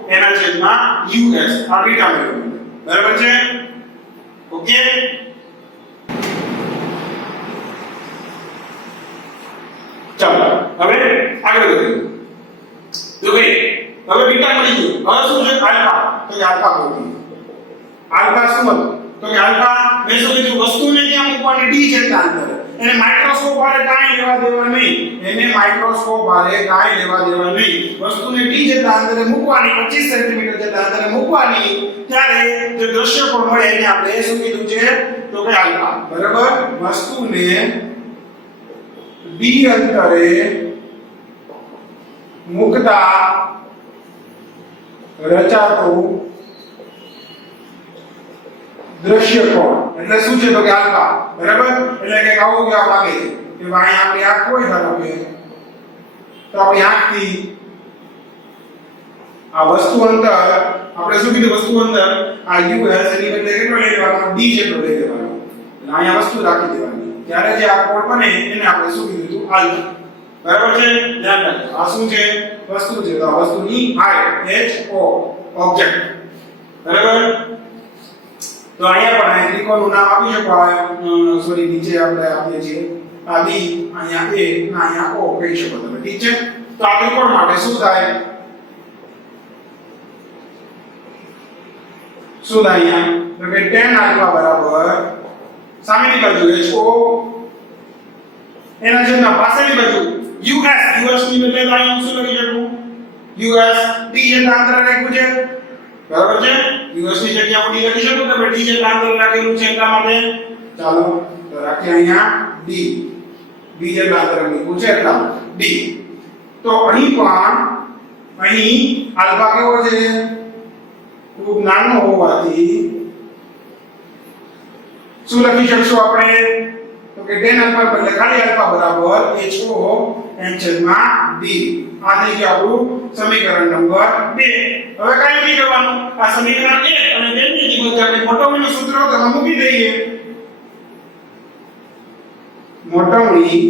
એના છેદમાં us આ બીટા મેળવ્યું બરાબર છે ઓકે ચાલો હવે આગળ વધીએ તો ભાઈ હવે બીટા મળી ગયું હવે શું છે આલ્ફા તો કે આલ્ફા કોણ આલ્ફા શું હતું તો કે આલ્ફા મેં શું કીધું વસ્તુને ક્યાં મૂકવાની ડી જેટલા અંતરે એને માઇક્રોસ્કોપ વાળે કાંઈ લેવા દેવા નહીં એને માઇક્રોસ્કોપ વાળે કાંઈ લેવા દેવા નહીં વસ્તુને ડી જેટલા અંતરે મૂકવાની 25 સેન્ટીમીટર જેટલા અંતરે મૂકવાની ત્યારે જે દ્રશ્ય કોણ મળે એને આપણે શું કીધું છે તો કે આલ્ફા બરાબર વસ્તુને ડી અંતરે મુકતા રચાતો દ્રશ્ય કોણ એટલે શું છે તો કે આલ્ફા બરાબર એટલે કે આવું કે લાગે છે કે ભાઈ આપણી આંખ કોઈ ધારો કે તો આપણી આંખથી આ વસ્તુ અંતર આપણે શું કીધું વસ્તુ અંતર આ યુએસ એની બદલે કેટલો લઈ લેવાનો ડી જેટલો લઈ લેવાનો એટલે અહીંયા વસ્તુ રાખી દેવાની ત્યારે જે આ કોણ બને એને આપણે શું કીધું આલ્ફા બરાબર છે ધ્યાન રાખજો આ શું છે વસ્તુ છે તો આ વસ્તુની હાઈટ ho ઓબ્જેક્ટ બરાબર તો અહીંયા પણ ત્રિકોણનું નામ આપી શકો સોરી નીચે આપણે આપીએ છીએ આ b અહીંયા a અહીંયા o કહી શકો તમે ઠીક છે તો આ ત્રિકોણ માટે શું થાય અહીંયા તો કે tan આલ્ફા બરાબર સામેની બાજુ ho એના છેદમાં પાછળની બાજુ us ની બદલે તો અહીંયા શું લખી શકું us d જેટલા અંતર રાખ્યું છે બરાબર છે us ની જગ્યાએ હું d લખી શકું કે d જેટલા અંતર રાખેલું છે એટલા માટે ચાલો તો રાખીએ અહીંયા d જેટલા અંતર મૂક્યું છે એટલા d તો અહીં આલ્ફા કેવો છે ખૂબ નાનો હોવાથી શું લખી શકશું આપણે તો કે tan આલ્ફા બદલે ખાલી આલ્ફા બરાબર ho n છેદમાં d આ થઈ ગયું આપણું સમીકરણ નંબર 2 હવે કાઈ નથી કરવાનું આ સમીકરણ 1 અને 2 ની કિંમત આપણે મોટવણીનું સૂત્ર તેમાં મૂકી દઈએ મોટવણી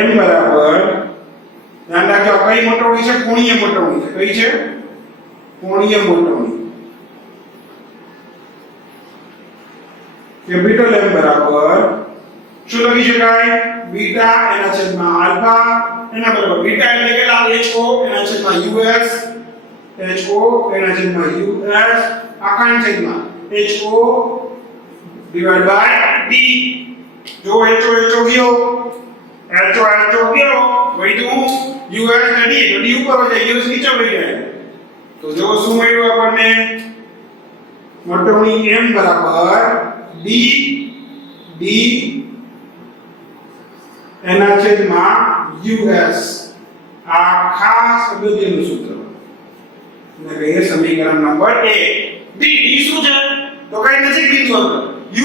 m બરાબર ધ્યાન રાખજો કઈ મોટવણી છે કોણીય મોટવણી છે કઈ છે કોણીય મોટવણી કેપિટલ M બરાબર શું લખી શકાય બીટા એના છેદમાં આલ્ફા એના બરાબર બીટા એટલે કેટલા ho એના છેદમાં us ho એના છેદમાં us આખાના છેદમાં ho ડિવાઇડ બાય d જો ho ગયો ho ગયો વધ્યું us ને d તો d ઉપર હોય જાય us નીચે વહી જાય તો જો શું મળ્યું આપણને મોટવણી m બરાબર d એના છેદમાં us આ ખાસ અગત્યનું સૂત્ર એટલે કે એ સમીકરણ નંબર 1 d શું છે તો કઈ નથી કીધું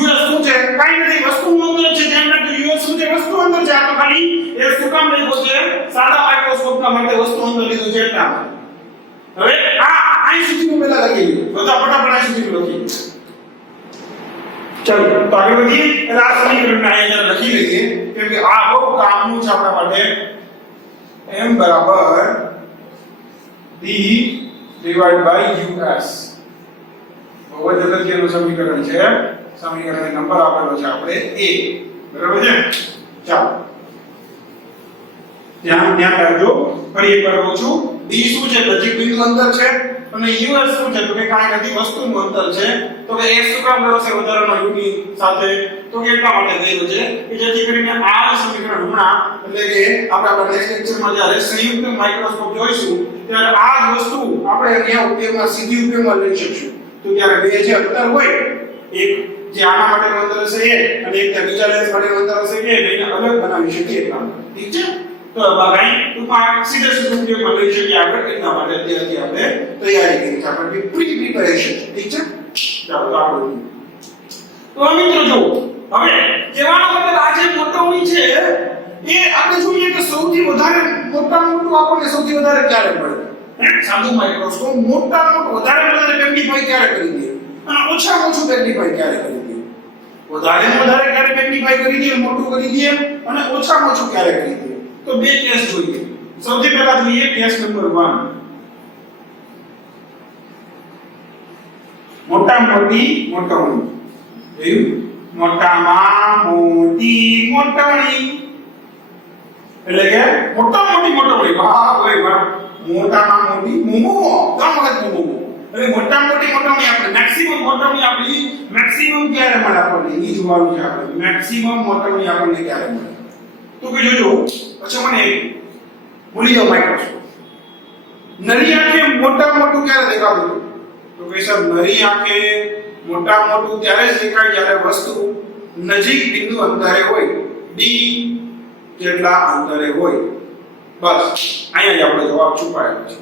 us શું છે કઈ નથી વસ્તુનું અંતર છે ધ્યાન રાખજો us શું છે વસ્તુ અંતર છે આ તો ખાલી એ શું કામ લખ્યું છે સાદા માઇક્રોસ્કોપના માટે વસ્તુ અંતર લીધું છે એટલા હવે આ અહીં સુધીનું પહેલા લખી લો બધા ફટાફટ અહીં સુધીનું લખી ચલો તો આગળ વધીએ એટલે આ સમીકરણને અહીંયા લખી લઈએ કેમ કે આ બહુ કામનું છે આપણા માટે m બરાબર d ડિવાઇડ બાય US. બહુ જ અગત્યનું સમીકરણ છે. સમીકરણ નંબર આપેલો છે આપણે A. બરાબર છે? ચાલો ધ્યાન રાખજો. ફરી એકવાર કહું છું, D શું છે? નજીક બિંદુ અંતર છે અને US શું છે? તો કે કાંઈ નથી, વસ્તુનું અંતર છે. તો કે S શું કામ કર્યો છે વધારાનો U ની સાથે? તો કે એટલા માટે કર્યું છે કે જેથી કરીને આ સમીકરણ હમણાં એટલે કે આપણા નેક્સ્ટ લેક્ચરમાં જ્યારે સંયુક્ત માઇક્રોસ્કોપ જોઈશું ત્યારે આ જ વસ્તુ આપણે અહીંયા ઉપયોગમાં સીધી ઉપયોગમાં લઈ શકશું. તો જ્યારે બે જે અંતર હોય, એક જે આના માટેનું અંતર હશે એ અને એક બીજા લેન્સ માટેનું અંતર હશે એ, બેને અલગ બનાવી શકીએ એટલા માટે. ઠીક છે? તો બાગાઈ ટૂંકમાં સીધે ઉપયોગમાં લઈ શકીએ આપણે એટલા માટે અત્યારથી આપણે તૈયારી કરી છે, આપણે પ્રિપરેશન. ઠીક છે? ચાલો તો આપણે તો મિત્રો જો હવે કહેવાનો મતલબ આ જે મોટોની છે એ આપણે જોઈએ કે સૌથી વધારે મોટામાં મોટું આપણને સૌથી વધારે ક્યારે મળે? સાદું માઇક્રોસ્કોપ મોટામાં મોટું વધારે મેગ્નીફાઈ ક્યારે કરી દે અને ઓછામાં ઓછું મેગ્નીફાઈ ક્યારે કરી દે? વધારે ક્યારે મેગ્નીફાઈ કરી દે, મોટું કરી દે અને ઓછામાં ઓછું ક્યારે કરી દે? તો બે કેસ જોઈએ. સૌથી પહેલા જોઈએ કેસ નંબર 1. મોટામાં મોટોની મોટામાં મોટી મોટોની એટલે કે મોટામાં મોટી વાહ ભાઈ વાહ, મોટામાં મોટી મોમો ત્રણ વખત મોમો એટલે મોટામાં મોટી મોટોની આપણે મેક્સિમમ મોટોની આપણી મેક્સિમમ ક્યારે મળે આપણને એ જોવાનું છે. આપણે મેક્સિમમ મોટોની આપણને ક્યારે મળે? તો કે જોજો પછી મને ભૂલી જાવ માઇક્રોસ્કોપ. નરી આંખે મોટામાં મોટું ક્યારે દેખાતું? તો કે સર નરી આંખે મોટામાં મોટું ત્યારે જ દેખાય જ્યારે વસ્તુ નજીક બિંદુ અંતરે હોય, D જેટલા અંતરે હોય. બસ અહીંયા જ આપણો જવાબ છુપાયેલો છે.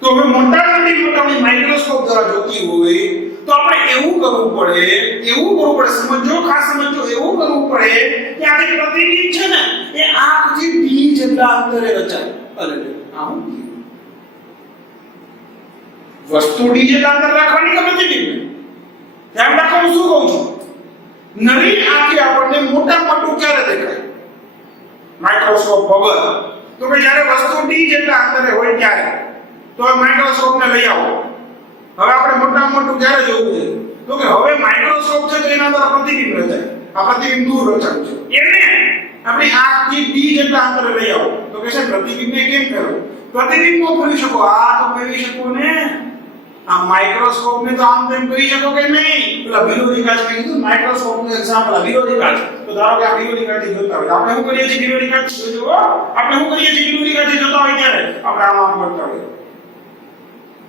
તો હવે મોટાની માઇક્રોસ્કોપ દ્વારા જોતી હોય તો આપણે એવું કરવું પડે સમજો, ખાસ સમજો, એવું કરવું પડે કે આ જે પ્રતિબિંબ છે ને એ આંખથી D જેટલા અંતરે રચાય. અરે આવું વસ્તુ D જેટલા અંતર રાખવાની કે પ્રતિબિંબ? ધ્યાન રાખો હું શું કહું છું. નરી આંખે આપણને મોટામાં મોટું ક્યારે દેખાય માઇક્રોસ્કોપ વગર? તો કે જ્યારે વસ્તુ D જેટલા અંતરે હોય ત્યારે. તો માઇક્રોસ્કોપ ને લઈ આવો. હવે આપણે મોટામાં મોટું ક્યારે જોવું છે? તો કે હવે માઇક્રોસ્કોપ છે તો એના દ્વારા પ્રતિબિંબ રચાય. આ પ્રતિબિંબ દૂર રચાયું છે એને આપણી આંખથી D જેટલા અંતરે લઈ આવો. તો કે છે પ્રતિબિંબને કેમ કરો? પ્રતિબિંબ નો કરી શકો, આ તો કરી શકો ને. આ માઇક્રોસ્કોપ ને તો આમ તેમ કરી શકો કે નહીં? પેલા વિરોધી કાચ મેં કીધું માઇક્રોસ્કોપ નું એક્ઝામ્પલ આ વિરોધી કાચ. તો ધારો કે આ વિરોધી કાચથી જોતા હોય આપણે શું કરીએ છીએ? વિરોધી કાચ જોજો, આપણે શું કરીએ છીએ? વિરોધી કાચથી જોતા હોય ત્યારે આપણે આમ કરતા હોઈએ.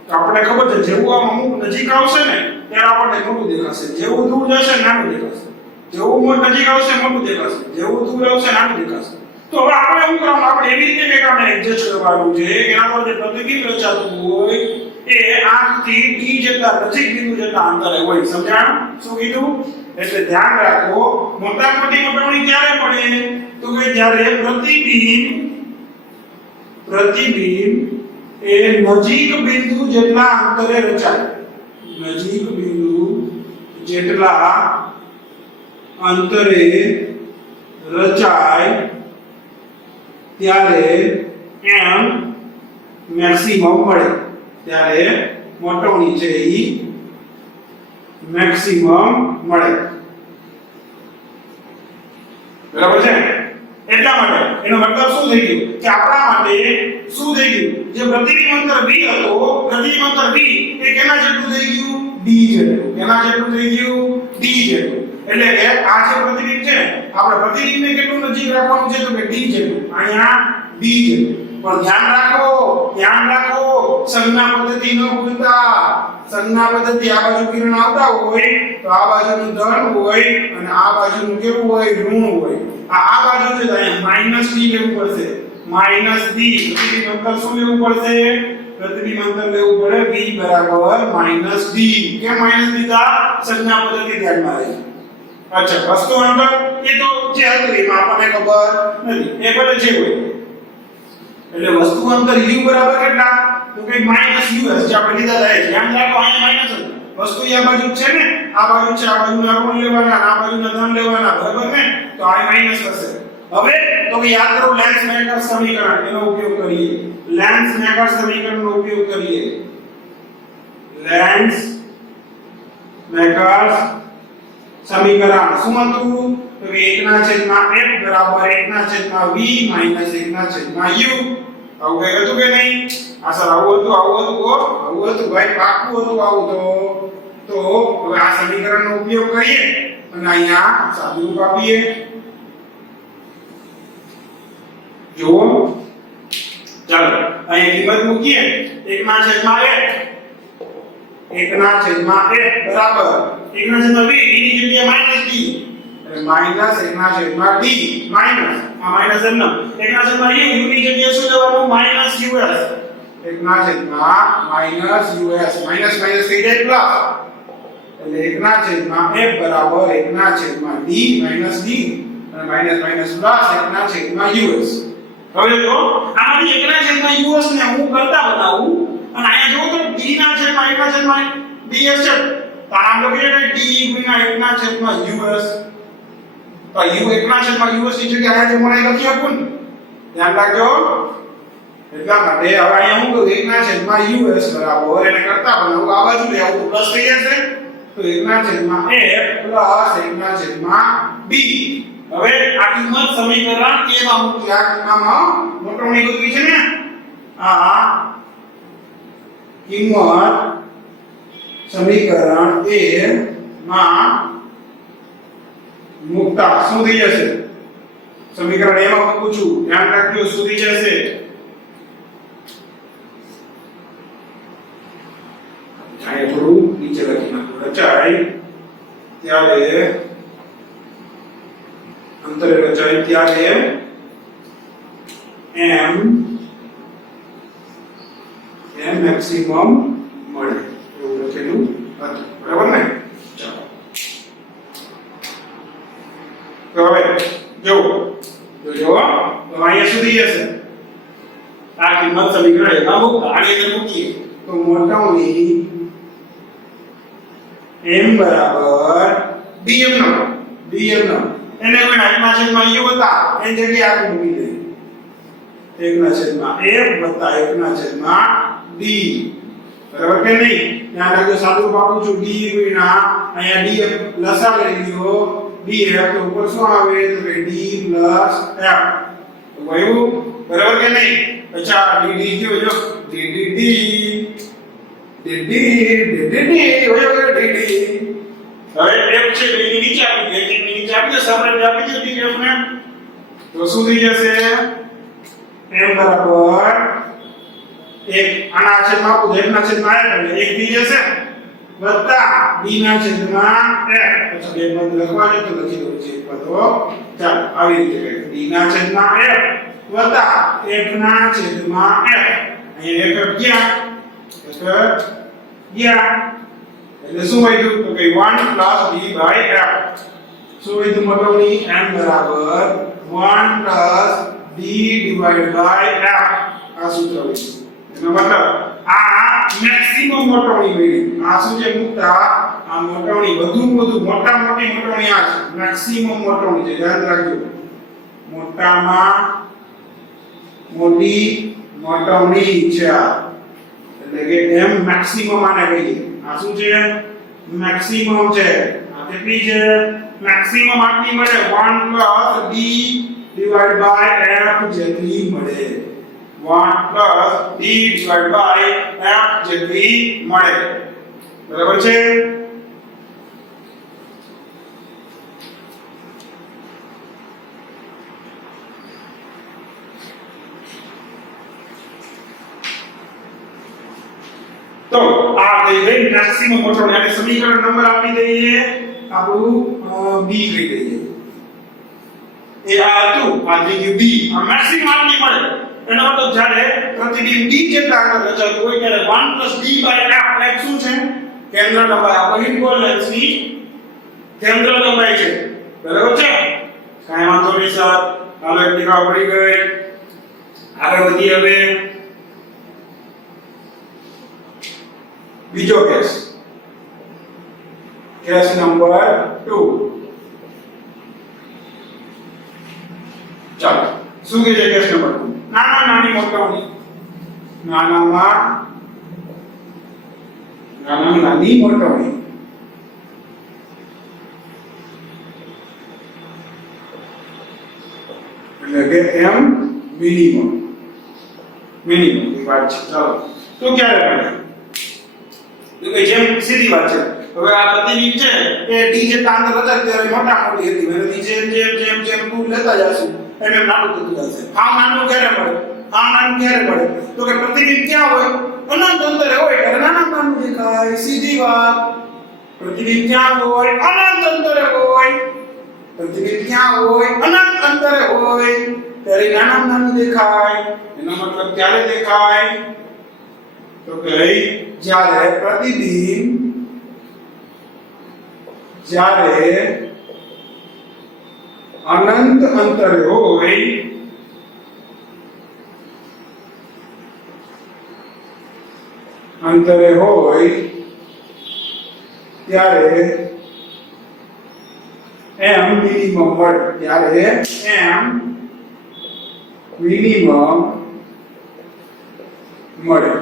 તો આપણે ખબર છે જેવું આમ અમુક નજીક આવશે ને ત્યારે આપણને મોટું દેખાશે, જેવું દૂર જશે નાનું દેખાશે. જેવું નજીક આવશે મોટું દેખાશે, જેવું દૂર આવશે નાનું દેખાશે. તો હવે આપણે શું કરવાનું? આપણે એવી રીતે કંઈક એડજસ્ટ કરવાનું છે કે એના પર જે પ્રતિબિંબ રચાતું હોય એ આંખથી D જેટલા નજીક બિંદુ જેટલા અંતરે હોય. સમજાણું શું કીધું? એટલે ધ્યાન રાખો મોટામાં મોટી મોટોની ક્યારે પડે? તો કે જ્યારે પ્રતિબિંબ એ નજીક બિંદુ જેટલા અંતરે રચાય. નજીક બિંદુ જેટલા અંતરે રચાય ત્યારે એમ મેક્સિમમ મળે. ત્યારે મોટોની છે ઈ મેક્સિમમ મળે. બરાબર છે? એટલા માટે એનો મતલબ શું થઈ ગયું કે આપણા માટે શું થઈ ગયું? જે પ્રતિબિંબ અંતર B હતો, પ્રતિબિંબ અંતર B એ કેના જેટલું થઈ ગયું? D જેટલું. કેના જેટલું થઈ ગયું? D જેટલું. એટલે કે આ જે પ્રતિબિંબ છે આપણે પ્રતિબિંબને કેટલું નજીક રાખવાનું છે? તો કે D જેટલું. અહીંયા D જેટલું. પણ ધ્યાન રાખો સંજ્ઞા પદ્ધતિ ન ભૂલતા. સંજ્ઞા પદ્ધતિ આ બાજુ કિરણ આવતા હોય તો આ બાજુનું ધન હોય અને આ બાજુનું કેવું હોય? ઋણ હોય. આ બાજુ છે તો અહીંયા -d લેવું પડશે. -d પ્રતિબિંબ અંતર શું લેવું પડશે? પ્રતિબિંબ અંતર લેવું પડે b બરાબર -d. કેમ -d લીધા? સંજ્ઞા પદ્ધતિ ધ્યાનમાં રાખી. અચ્છા, વસ્તુ અંતર એ તો જે હતું એમાં આપણને ખબર નથી, એ ભલે જે હોય. એટલે વસ્તુ અંતર u બરાબર કેટલા? તો કે -us જે આપણે લીધા હતા. ધ્યાન રાખો અહીંયા માઈનસ છે. વસ્તુ આ બાજુ છે ને, આ બાજુ છે, આ બાજુના ઋણ લેવાના, આ બાજુના ધન લેવાના, બરાબર ને? તો આ માઈનસ થશે. હવે તો કે યાદ કરો લેન્સ મેકર સમીકરણ એનો ઉપયોગ કરીએ લેન્સ મેકર સમીકરણનો ઉપયોગ કરીએ લેન્સ મેકર સમીકરણ શું હતું તો 1/f બરાબર 1/v માઈનસ 1/u આવું કઈ હતું કે નહીં આ સર આવું હતું ભાઈ પાક્કું હતું આવું તો હવે આ સમીકરણનો ઉપયોગ કરીએ અને અહીંયા સાદુરૂપ આપીએ જો ચાલો અહીં કિંમત મૂકીએ 1/f બરાબર 1/v ની જગ્યાએ -d માઈનસ 1/d માઈનસ આ માઈનસ એમ 1/u ની જગ્યાએ શું લેવાનું -us 1/us માઈનસ થઈ જાય પ્લસ એટલે 1/f બરાબર 1/d માઈનસ d અને માઈનસ માઈનસ પ્લસ 1/us હવે જો આમાંથી 1/us ને હું કરતા બતાવું અને અહીંયા જો તો d ના છેદમાં 1/ds છે તો આમ લખીએ કે d ગુણ્યા 1/us તો u 1/us ની જગ્યાએ આ જે મને લખી આપું ને ધ્યાન રાખજો એટલા માટે હવે અહીંયા હું કહું 1/us બરાબર એને કરતા બનાવું આ બાજુ લે આવું પ્લસ થઈ જશે તો 1/f પ્લસ 1/b હવે આ કિંમત સમીકરણ a માં મૂકી આ કિંમતમાં મોટોની ગોતવી છે ને આ કિંમત સમીકરણ a માં મુકતા શું થઈ જશે સમીકરણ a માં મૂકું છું ધ્યાન રાખજો શું થઈ જશે ચાહે થોડું નીચે લખી નાખો રચાય ત્યારે અંતરે રચાય ત્યારે m મેક્સિમમ મળે એવું લખેલું હતું બરાબર ને ચાલો તો હવે જો તો અહીંયા સુધી જશે આ કિંમત સમીકરણ એમાં મૂકતા આની અંદર મૂકીએ તો મોટાની m બરાબર dm નો એને કોઈ 1/u હતા એની જગ્યાએ આપણે મૂકી દઈએ 1/f + 1/d બરાબર કે નહીં ધ્યાન રાખજો સાદું આપું છું d ગુણ્યા અહીંયા df લસા લઈ લ્યો df તો ઉપર શું આવે તો કે d + f તો વયું બરાબર કે નહીં અચ્છા dd જો dd વયો dd હવે f છે બે ની નીચે આપી દે કે નીચે આપી દે સબરેટ આપી દે df ને તો શું થઈ જશે m બરાબર 1 આના છેદમાં આપું 1/1 એટલે 1 થઈ જશે વત્તા b ના છેદમાં f પછી બે પદ લખવા છે તો લખી દઉં છે પદો ચાલો આવી રીતે d ના છેદમાં f વત્તા f ના છેદમાં f અહીંયા f ગયા એટલે શું વધ્યું તો કે 1 + d/f શું વધ્યું મોટોની m બરાબર 1 + d/f આ સૂત્ર વધ્યું એનો મતલબ આ મેક્સિમમ મોટોની મળી આ શું છે મુક્તા આ મોટોની વધુ મોટા મોટી મોટોની આ છે મેક્સિમમ મોટોની છે યાદ રાખજો મોટામાં મોટી મોટોની છે એટલે કે m મેક્સિમમ આને કહીએ આ શું છે મેક્સિમમ છે આ કેટલી છે મેક્સિમમ આટલી મળે 1 + d/f જેટલી મળે 1 + d/f જેટલી મળે બરાબર છે તો આ થઈ ગઈ મેક્સિમમ મોટોની અને સમીકરણ નંબર આપી દઈએ આપણું b કહી દઈએ એ આ હતું આ થઈ ગયું b આ મેક્સિમમ આટલી મળે એનો મતલબ જ્યારે પ્રતિબિંબ d જેટલા આગળ રચાતું હોય ત્યારે 1 + d/f એક શું છે કેન્દ્ર લંબાઈ આ બહિર્ગોળ લેન્સની કેન્દ્ર લંબાઈ છે બરાબર છે કાંઈ વાંધો નહીં સર હાલો એક ટીકા પડી ગઈ આગળ વધીએ હવે બીજો કેસ નંબર 2 શું કહે છે કેસ નંબર નાના નાની મોટાની નાનામાં નાની મોટાની એટલે કે એમ મિનિમમ ની વાત છે ચાલો તો ક્યારે મળે તો કે જેમ સીધી વાત છે હવે આ પ્રતિબિંબ છે એ ડી જે તાંતર હતા ત્યારે મોટા મોટી હતી અને જેમ જેમ જેમ જેમ દૂર લેતા જશું એમ નાનું થતું જશે આ નાનું ક્યારે મળે તો કે પ્રતિબિંબ ક્યાં હોય અનંત અંતરે હોય ત્યારે નાનું દેખાય સીધી વાત પ્રતિબિંબ ક્યાં હોય અનંત અંતરે હોય પ્રતિબિંબ ક્યાં હોય અનંત અંતરે હોય ત્યારે નાનું દેખાય એનો મતલબ ક્યારે દેખાય તો કે જ્યારે પ્રતિબિંબ જ્યારે અનંત અંતરે હોય ત્યારે એમ મિનિમમ મળે ત્યારે એમ મિનિમમ મળે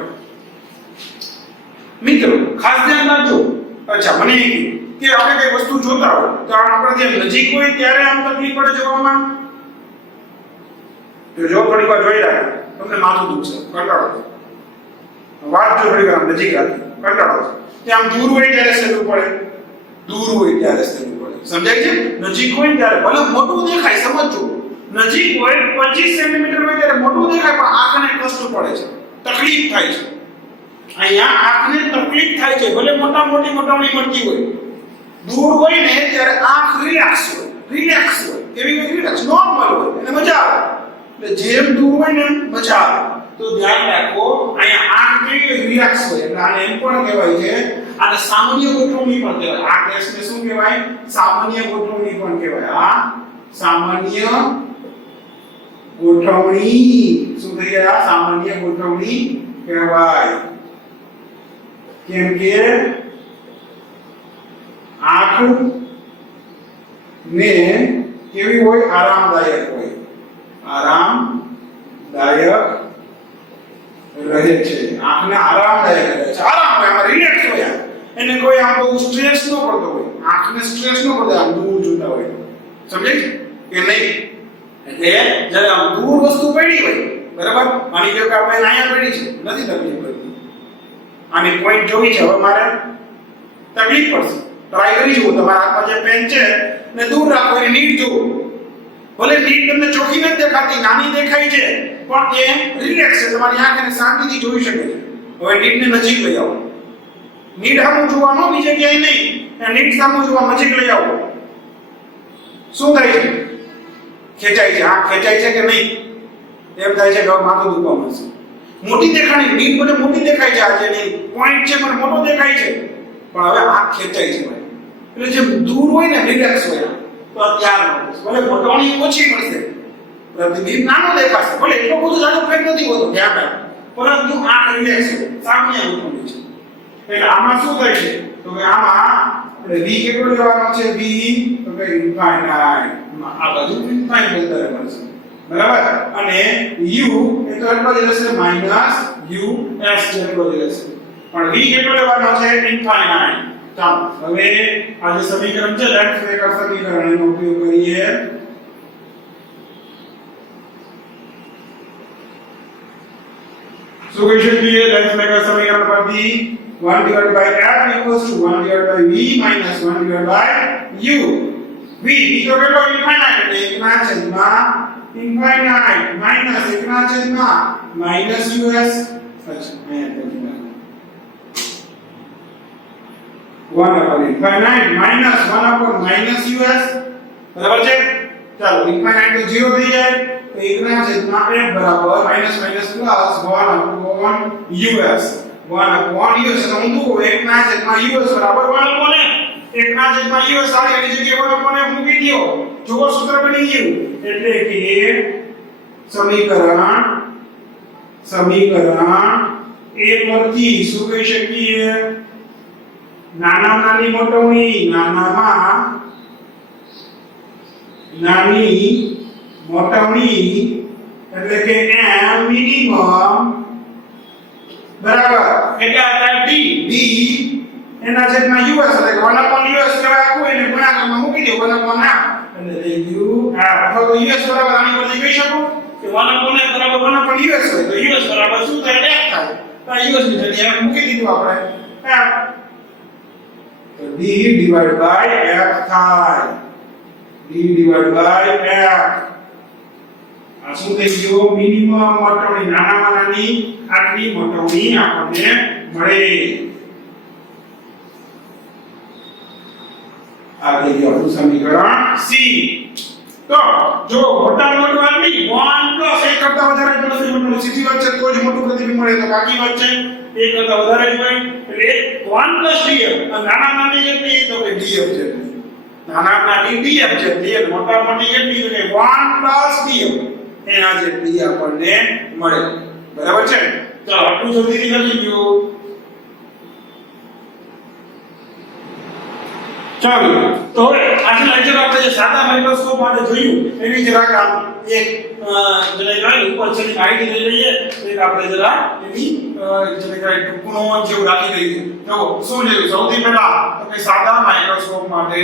મિત્રો ખાસ ધ્યાન રાખજો અચ્છા મને કે આપણે કઈ વસ્તુ જોતા હોય તો આપણે જે નજીક હોય ત્યારે આમ તકલીફ પડે જોવામાં તો જો થોડી વાર જોઈ રહ્યા તમને માથું દુખશે કંટાળો વાત જો થોડી વાર નજીક રાખી કંટાળો કે આમ દૂર હોય ત્યારે સહેલું પડે સમજાય છે નજીક હોય ત્યારે ભલે મોટું દેખાય સમજજો નજીક હોય 25 સેન્ટીમીટર હોય ત્યારે મોટું દેખાય પણ આંખને કષ્ટ પડે છે તકલીફ થાય છે અહીંયા આંખને તકલીફ થાય છે ભલે મોટી મોટાવણી મળતી હોય દૂર હોય ને ત્યારે આંખ રિલેક્સ હોય કેવી હોય રિલેક્સ નોર્મલ હોય અને મજા આવે એટલે જેમ દૂર હોય ને મજા આવે તો ધ્યાન રાખો અહીંયા આંખ કેવી રિલેક્સ હોય એટલે આને એમ પણ કહેવાય છે આને સામાન્ય ગોઠવણી પણ કહેવાય આ કેસને શું કહેવાય સામાન્ય ગોઠવણી પણ કહેવાય આ સામાન્ય ગોઠવણી શું થઈ ગયા સામાન્ય ગોઠવણી કહેવાય કેમ કે આંખ ને કેવી હોય આરામદાયક રહે છે આંખને આરામદાયક રહે છે આરામ હોય આમાં રિલેક્સ હોય એને કોઈ આમ બહુ સ્ટ્રેસ ન પડતો હોય આંખને સ્ટ્રેસ ન પડતો આમ દૂર જોતા હોય સમજે કે નહીં એટલે જ્યારે આમ દૂર વસ્તુ પડી હોય બરાબર માની લો કે આપણે અહીંયા પડી છે નથી તકલીફ પડતી આની પોઈન્ટ જોઈ છે હવે મારે તકલીફ પડશે ટ્રાય કરી જુઓ તમારા હાથમાં જે પેન છે ને દૂર રાખો અને નીટ જુઓ ભલે નીટ તમને ચોખ્ખી નથી દેખાતી નાની દેખાય છે પણ એ રિલેક્સ છે તમારી આંખ એને શાંતિથી જોઈ શકે છે હવે નીટને નજીક લઈ આવો નીટ સામું જોવાનો બીજે ક્યાંય નહીં નીટ સામું જોવા નજીક લઈ આવો શું થાય છે ખેંચાય છે આંખ ખેંચાય છે કે નહીં એમ થાય છે કે માથું દુખવા મળશે મોટી દેખાણી નીટ મને મોટી દેખાય છે આજે નહીં પોઈન્ટ છે પણ મોટો દેખાય છે પણ હવે આંખ ખેંચાય છે એટલે જે દૂર હોય ને રિલેક્સ હોય તો અત્યાર ભલે મોટાણી ઓછી મળશે પ્રતિબિંબ નાનો દેખાશે ભલે એટલો બધો જાડો ફેર નથી હોતો ધ્યાન રાખ પરંતુ આંખ રિલેક્સ છે સામાન્ય ગોઠવણી છે એટલે આમાં શું થાય છે તો કે આમાં આપણે v કેટલો લેવાનો છે v તો કે ઇન્ફાઇનાઇટ આ બાજુ ઇન્ફાઇનાઇટ અંતરે મળશે બરાબર અને u એ તો એટલો જ રહેશે માઈનસ us જેટલો જ રહેશે પણ v કેટલો લેવાનો છે ઇન્ફાઇનાઇટ ચાલો હવે આ જે સમીકરણ છે લેફ્ટ ફ્રેકર સમીકરણ એનો ઉપયોગ કરીએ શું કહી શકીએ લેફ્ટ ફ્રેકર સમીકરણ પરથી 1 divided by f equals to 1 divided by v minus 1 divided by u v તો કેટલો ઇન્ફાઇનાઇટ એટલે એકના છેદમાં ઇન્ફાઇનાઇટ માઈનસ એકના છેદમાં માઈનસ us અચ્છા અહીંયા 1 upon infinite minus 1 upon minus us બરાબર છે ચાલો infinite તો 0 થઈ જાય તો એકના છેદમાં f બરાબર minus minus plus 1 upon us 1 upon us તો ઊંધું એકના છેદમાં us બરાબર 1 upon f એકના છેદમાં us આવી એની જગ્યાએ 1 upon f મૂકી દો જો સૂત્ર બની ગયું એટલે કે સમીકરણ એ પરથી શું કહી શકીએ નાની મોટવણી નાની મોટવણી એટલે કે m મિનિમમ બરાબર એટલે આ d એના છેદમાં us એટલે કે 1/us કહેવાય આખું એને ગુણાકારમાં મૂકી દો 1/r એટલે થઈ ગયું અથવા તો us બરાબર આની પરથી કહી શકો કે 1/f બરાબર 1/us હોય તો us બરાબર શું થાય f થાય તો us ની જગ્યાએ મૂકી દીધું આપણે f તો d divided by f થાય d divided by f આ શું થઈ ગયું મિનિમમ મોટવણી નાનામાં નાની આટલી મોટવણી આપણને મળે આ થઈ ગયું આપણું સમીકરણ c તો જો મોટા મોટું આટલી 1 પ્લસ 1 કરતા વધારે પ્રતિબિંબ મળે સીધી વાત છે તો જ મોટું પ્રતિબિંબ મળે તો બાકી વાત છે 1 કરતા વધારે જ હોય એટલે 1 પ્લસ df નાના નાની કેટલી તો કે df છે નાના નાની df છે df મોટા મોટી કેટલી તો કે 1 પ્લસ df એના જેટલી આપણને મળે બરાબર છે ચાલો આટલું જલ્દીથી લખી દો ચાલો તો હવે આજના લેક્ચર આપણે જે સાદા માઇક્રોસ્કોપ માટે જોયું એની જરાક એક જરા ઉપર છેની માહિતી લઈ લઈએ એક આપણે જરા એની જરા ટૂંકનો જેવું રાખી લઈએ જો શું જોયું સૌથી પહેલા તો કે સાદા માઇક્રોસ્કોપ માટે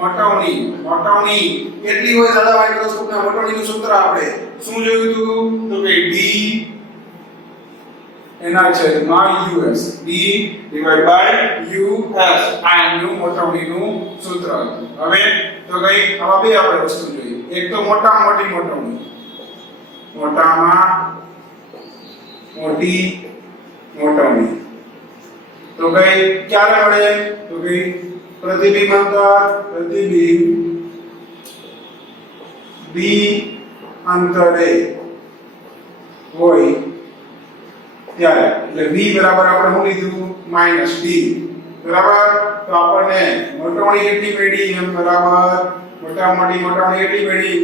મોટવણી કેટલી હોય સાદા માઇક્રોસ્કોપના મોટવણીનું સૂત્ર આપણે શું જોયું હતું તો કે d એના છેદમાં us d divided by us આ એનું મોટવણીનું સૂત્ર હવે તો કઈ આવા બે આપણે વસ્તુ જોઈએ એક તો મોટામાં મોટી મોટવણી મોટામાં મોટી મોટવણી તો કઈ ક્યારે મળે તો કઈ પ્રતિબિંબ b અંતરે હોય ત્યારે એટલે b બરાબર આપણે શું લીધું -d બરાબર તો આપણને મોટવણી કેટલી મળી m બરાબર મોટામાં મોટી મોટવણી કેટલી મળી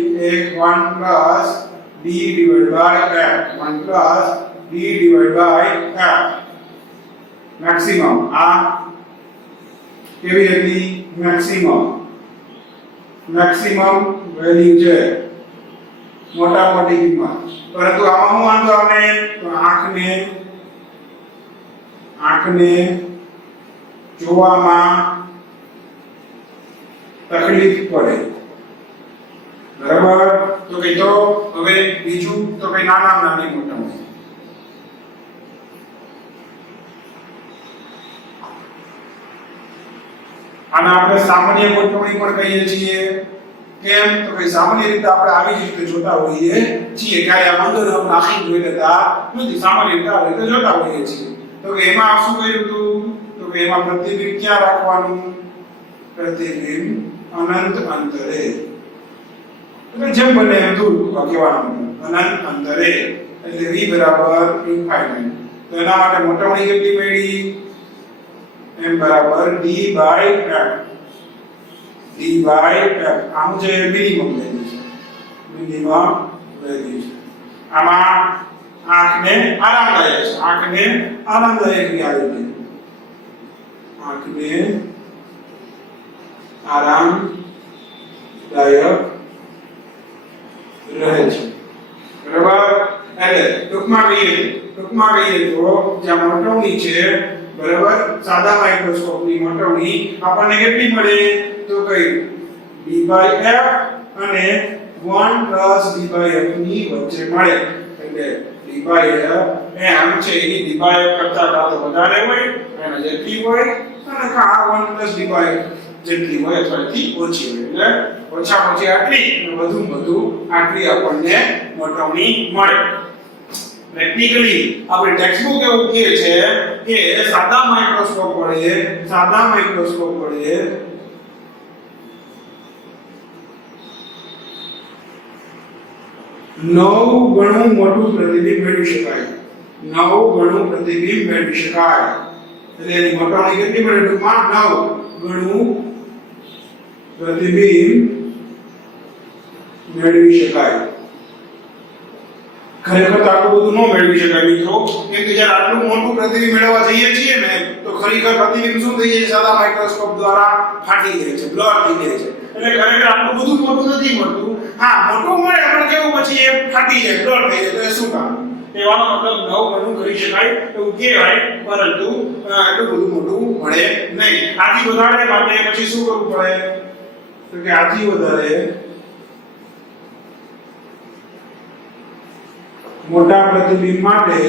1 d divided by f 1 d divided by f maximum આ કેવી હતી મેક્સિમમ વેલ્યુ છે મોટા મોટી કિંમત પરંતુ આમાં શું વાંધો આવે તો આંખને જોવામાં તકલીફ પડે બરાબર તો કઈ તો હવે બીજું તો કઈ નાની મોટવણી આને આપણે સામાન્ય મોટવણી પણ કહીએ છીએ કેમ તો કે સામાન્ય રીતે આપણે આવી જ રીતે જોતા હોઈએ છીએ ક્યારે આ અંદર આપણે આખી જોઈ લેતા નથી સામાન્ય રીતે આવી રીતે જોતા હોઈએ છીએ તો કે એમાં શું કર્યું હતું તો કે એમાં પ્રતિબિંબ ક્યાં રાખવાનું પ્રતિબિંબ અનંત અંતરે એટલે જેમ બને એમ દૂર કહેવાનું અનંત અંતરે એટલે v બરાબર ઇન્ફાઇનાઇટ તો એના માટે મોટવણી કેટલી મળી m બરાબર d by f d by f આમ જે મિનિમમ વેલ્યુ છે આમાં આંખને આરામદાયક છે આંખને આરામદાયક રહે છે બરાબર એટલે ટૂંકમાં કહીએ તો જ્યાં મોટવણી છે બરાબર સાદા માઇક્રોસ્કોપની મોટવણી આપણને કેટલી મળે તો કઈ d by f અને 1 plus d by f ની વચ્ચે મળે એટલે d by f એમ છે એની d by f કરતા કાં તો વધારે હોય અને જેટલી હોય અને કાં 1 plus d by f જેટલી હોય અથવા થી ઓછી હોય એટલે ઓછામાં ઓછી આટલી અને વધુ આટલી આપણને મોટવણી મળે પ્રેક્ટિકલી આપણે ટેક્સ્ટબુક એવું કહે છે કે સાદા માઇક્રોસ્કોપ વડે 9 ગણું મોટું પ્રતિબિંબ મેળવી શકાય 9 ગણું પ્રતિબિંબ મેળવી શકાય એટલે એની મોટવણી કેટલી મળે ટૂંકમાં 9 ગણું પ્રતિબિંબ મેળવી શકાય ખરેખર આટલું બધું ન મેળવી શકાય મિત્રો કેમ કે જ્યારે આટલું મોટું પ્રતિબિંબ મેળવવા જઈએ છીએ ને તો ખરેખર પ્રતિબિંબ શું થઈ જાય સાદા માઇક્રોસ્કોપ દ્વારા ફાટી જાય છે બ્લર થઈ જાય છે એટલે ખરેખર આટલું બધું મોટું નથી મળતું. હા મોટું મળે પણ કેવું પછી એ ફાટી જાય બ્લડ થઈ જાય તો એ શું કામ એવાનો મતલબ નવ ગણું કરી શકાય એવું કહેવાય પરંતુ આટલું બધું મોટું મળે નહીં. આથી વધારે માટે પછી શું કરવું પડે તો કે આથી વધારે મોટા પ્રતિબિંબ માટે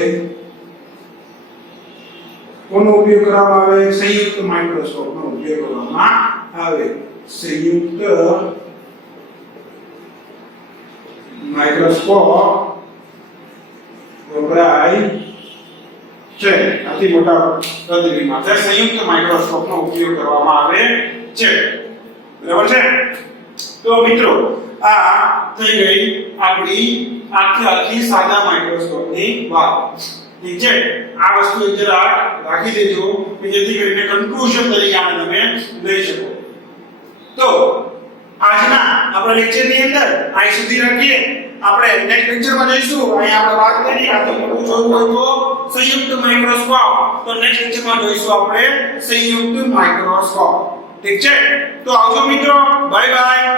કોનો ઉપયોગ કરવામાં આવે સંયુક્ત માઇક્રોસ્કોપનો ઉપયોગ કરવામાં આવે. સંયુક્ત માઇક્રોસ્કોપ વપરાય છે. આથી મોટા પ્રતિબિંબ માટે સંયુક્ત માઇક્રોસ્કોપનો ઉપયોગ કરવામાં આવે છે. બરાબર છે. તો મિત્રો આ થઈ ગઈ આપણી આખી સાદા માઇક્રોસ્કોપની વાત. ઠીક છે. આ વસ્તુ જરા રાખી દેજો કે જેથી કરીને કન્ક્લુઝન તરીકે આને તમે લઈ શકો. તો આજના આપણા લેક્ચરની અંદર અહીં સુધી રાખીએ. આપણે નેક્સ્ટ લેક્ચરમાં જઈશું. અહીં આપણે વાત કરી આ તો મોટું જોવું હોય તો સંયુક્ત માઇક્રોસ્કોપ. તો નેક્સ્ટ લેક્ચરમાં જોઈશું આપણે સંયુક્ત માઇક્રોસ્કોપ. ઠીક છે. તો આવજો મિત્રો. Bye bye.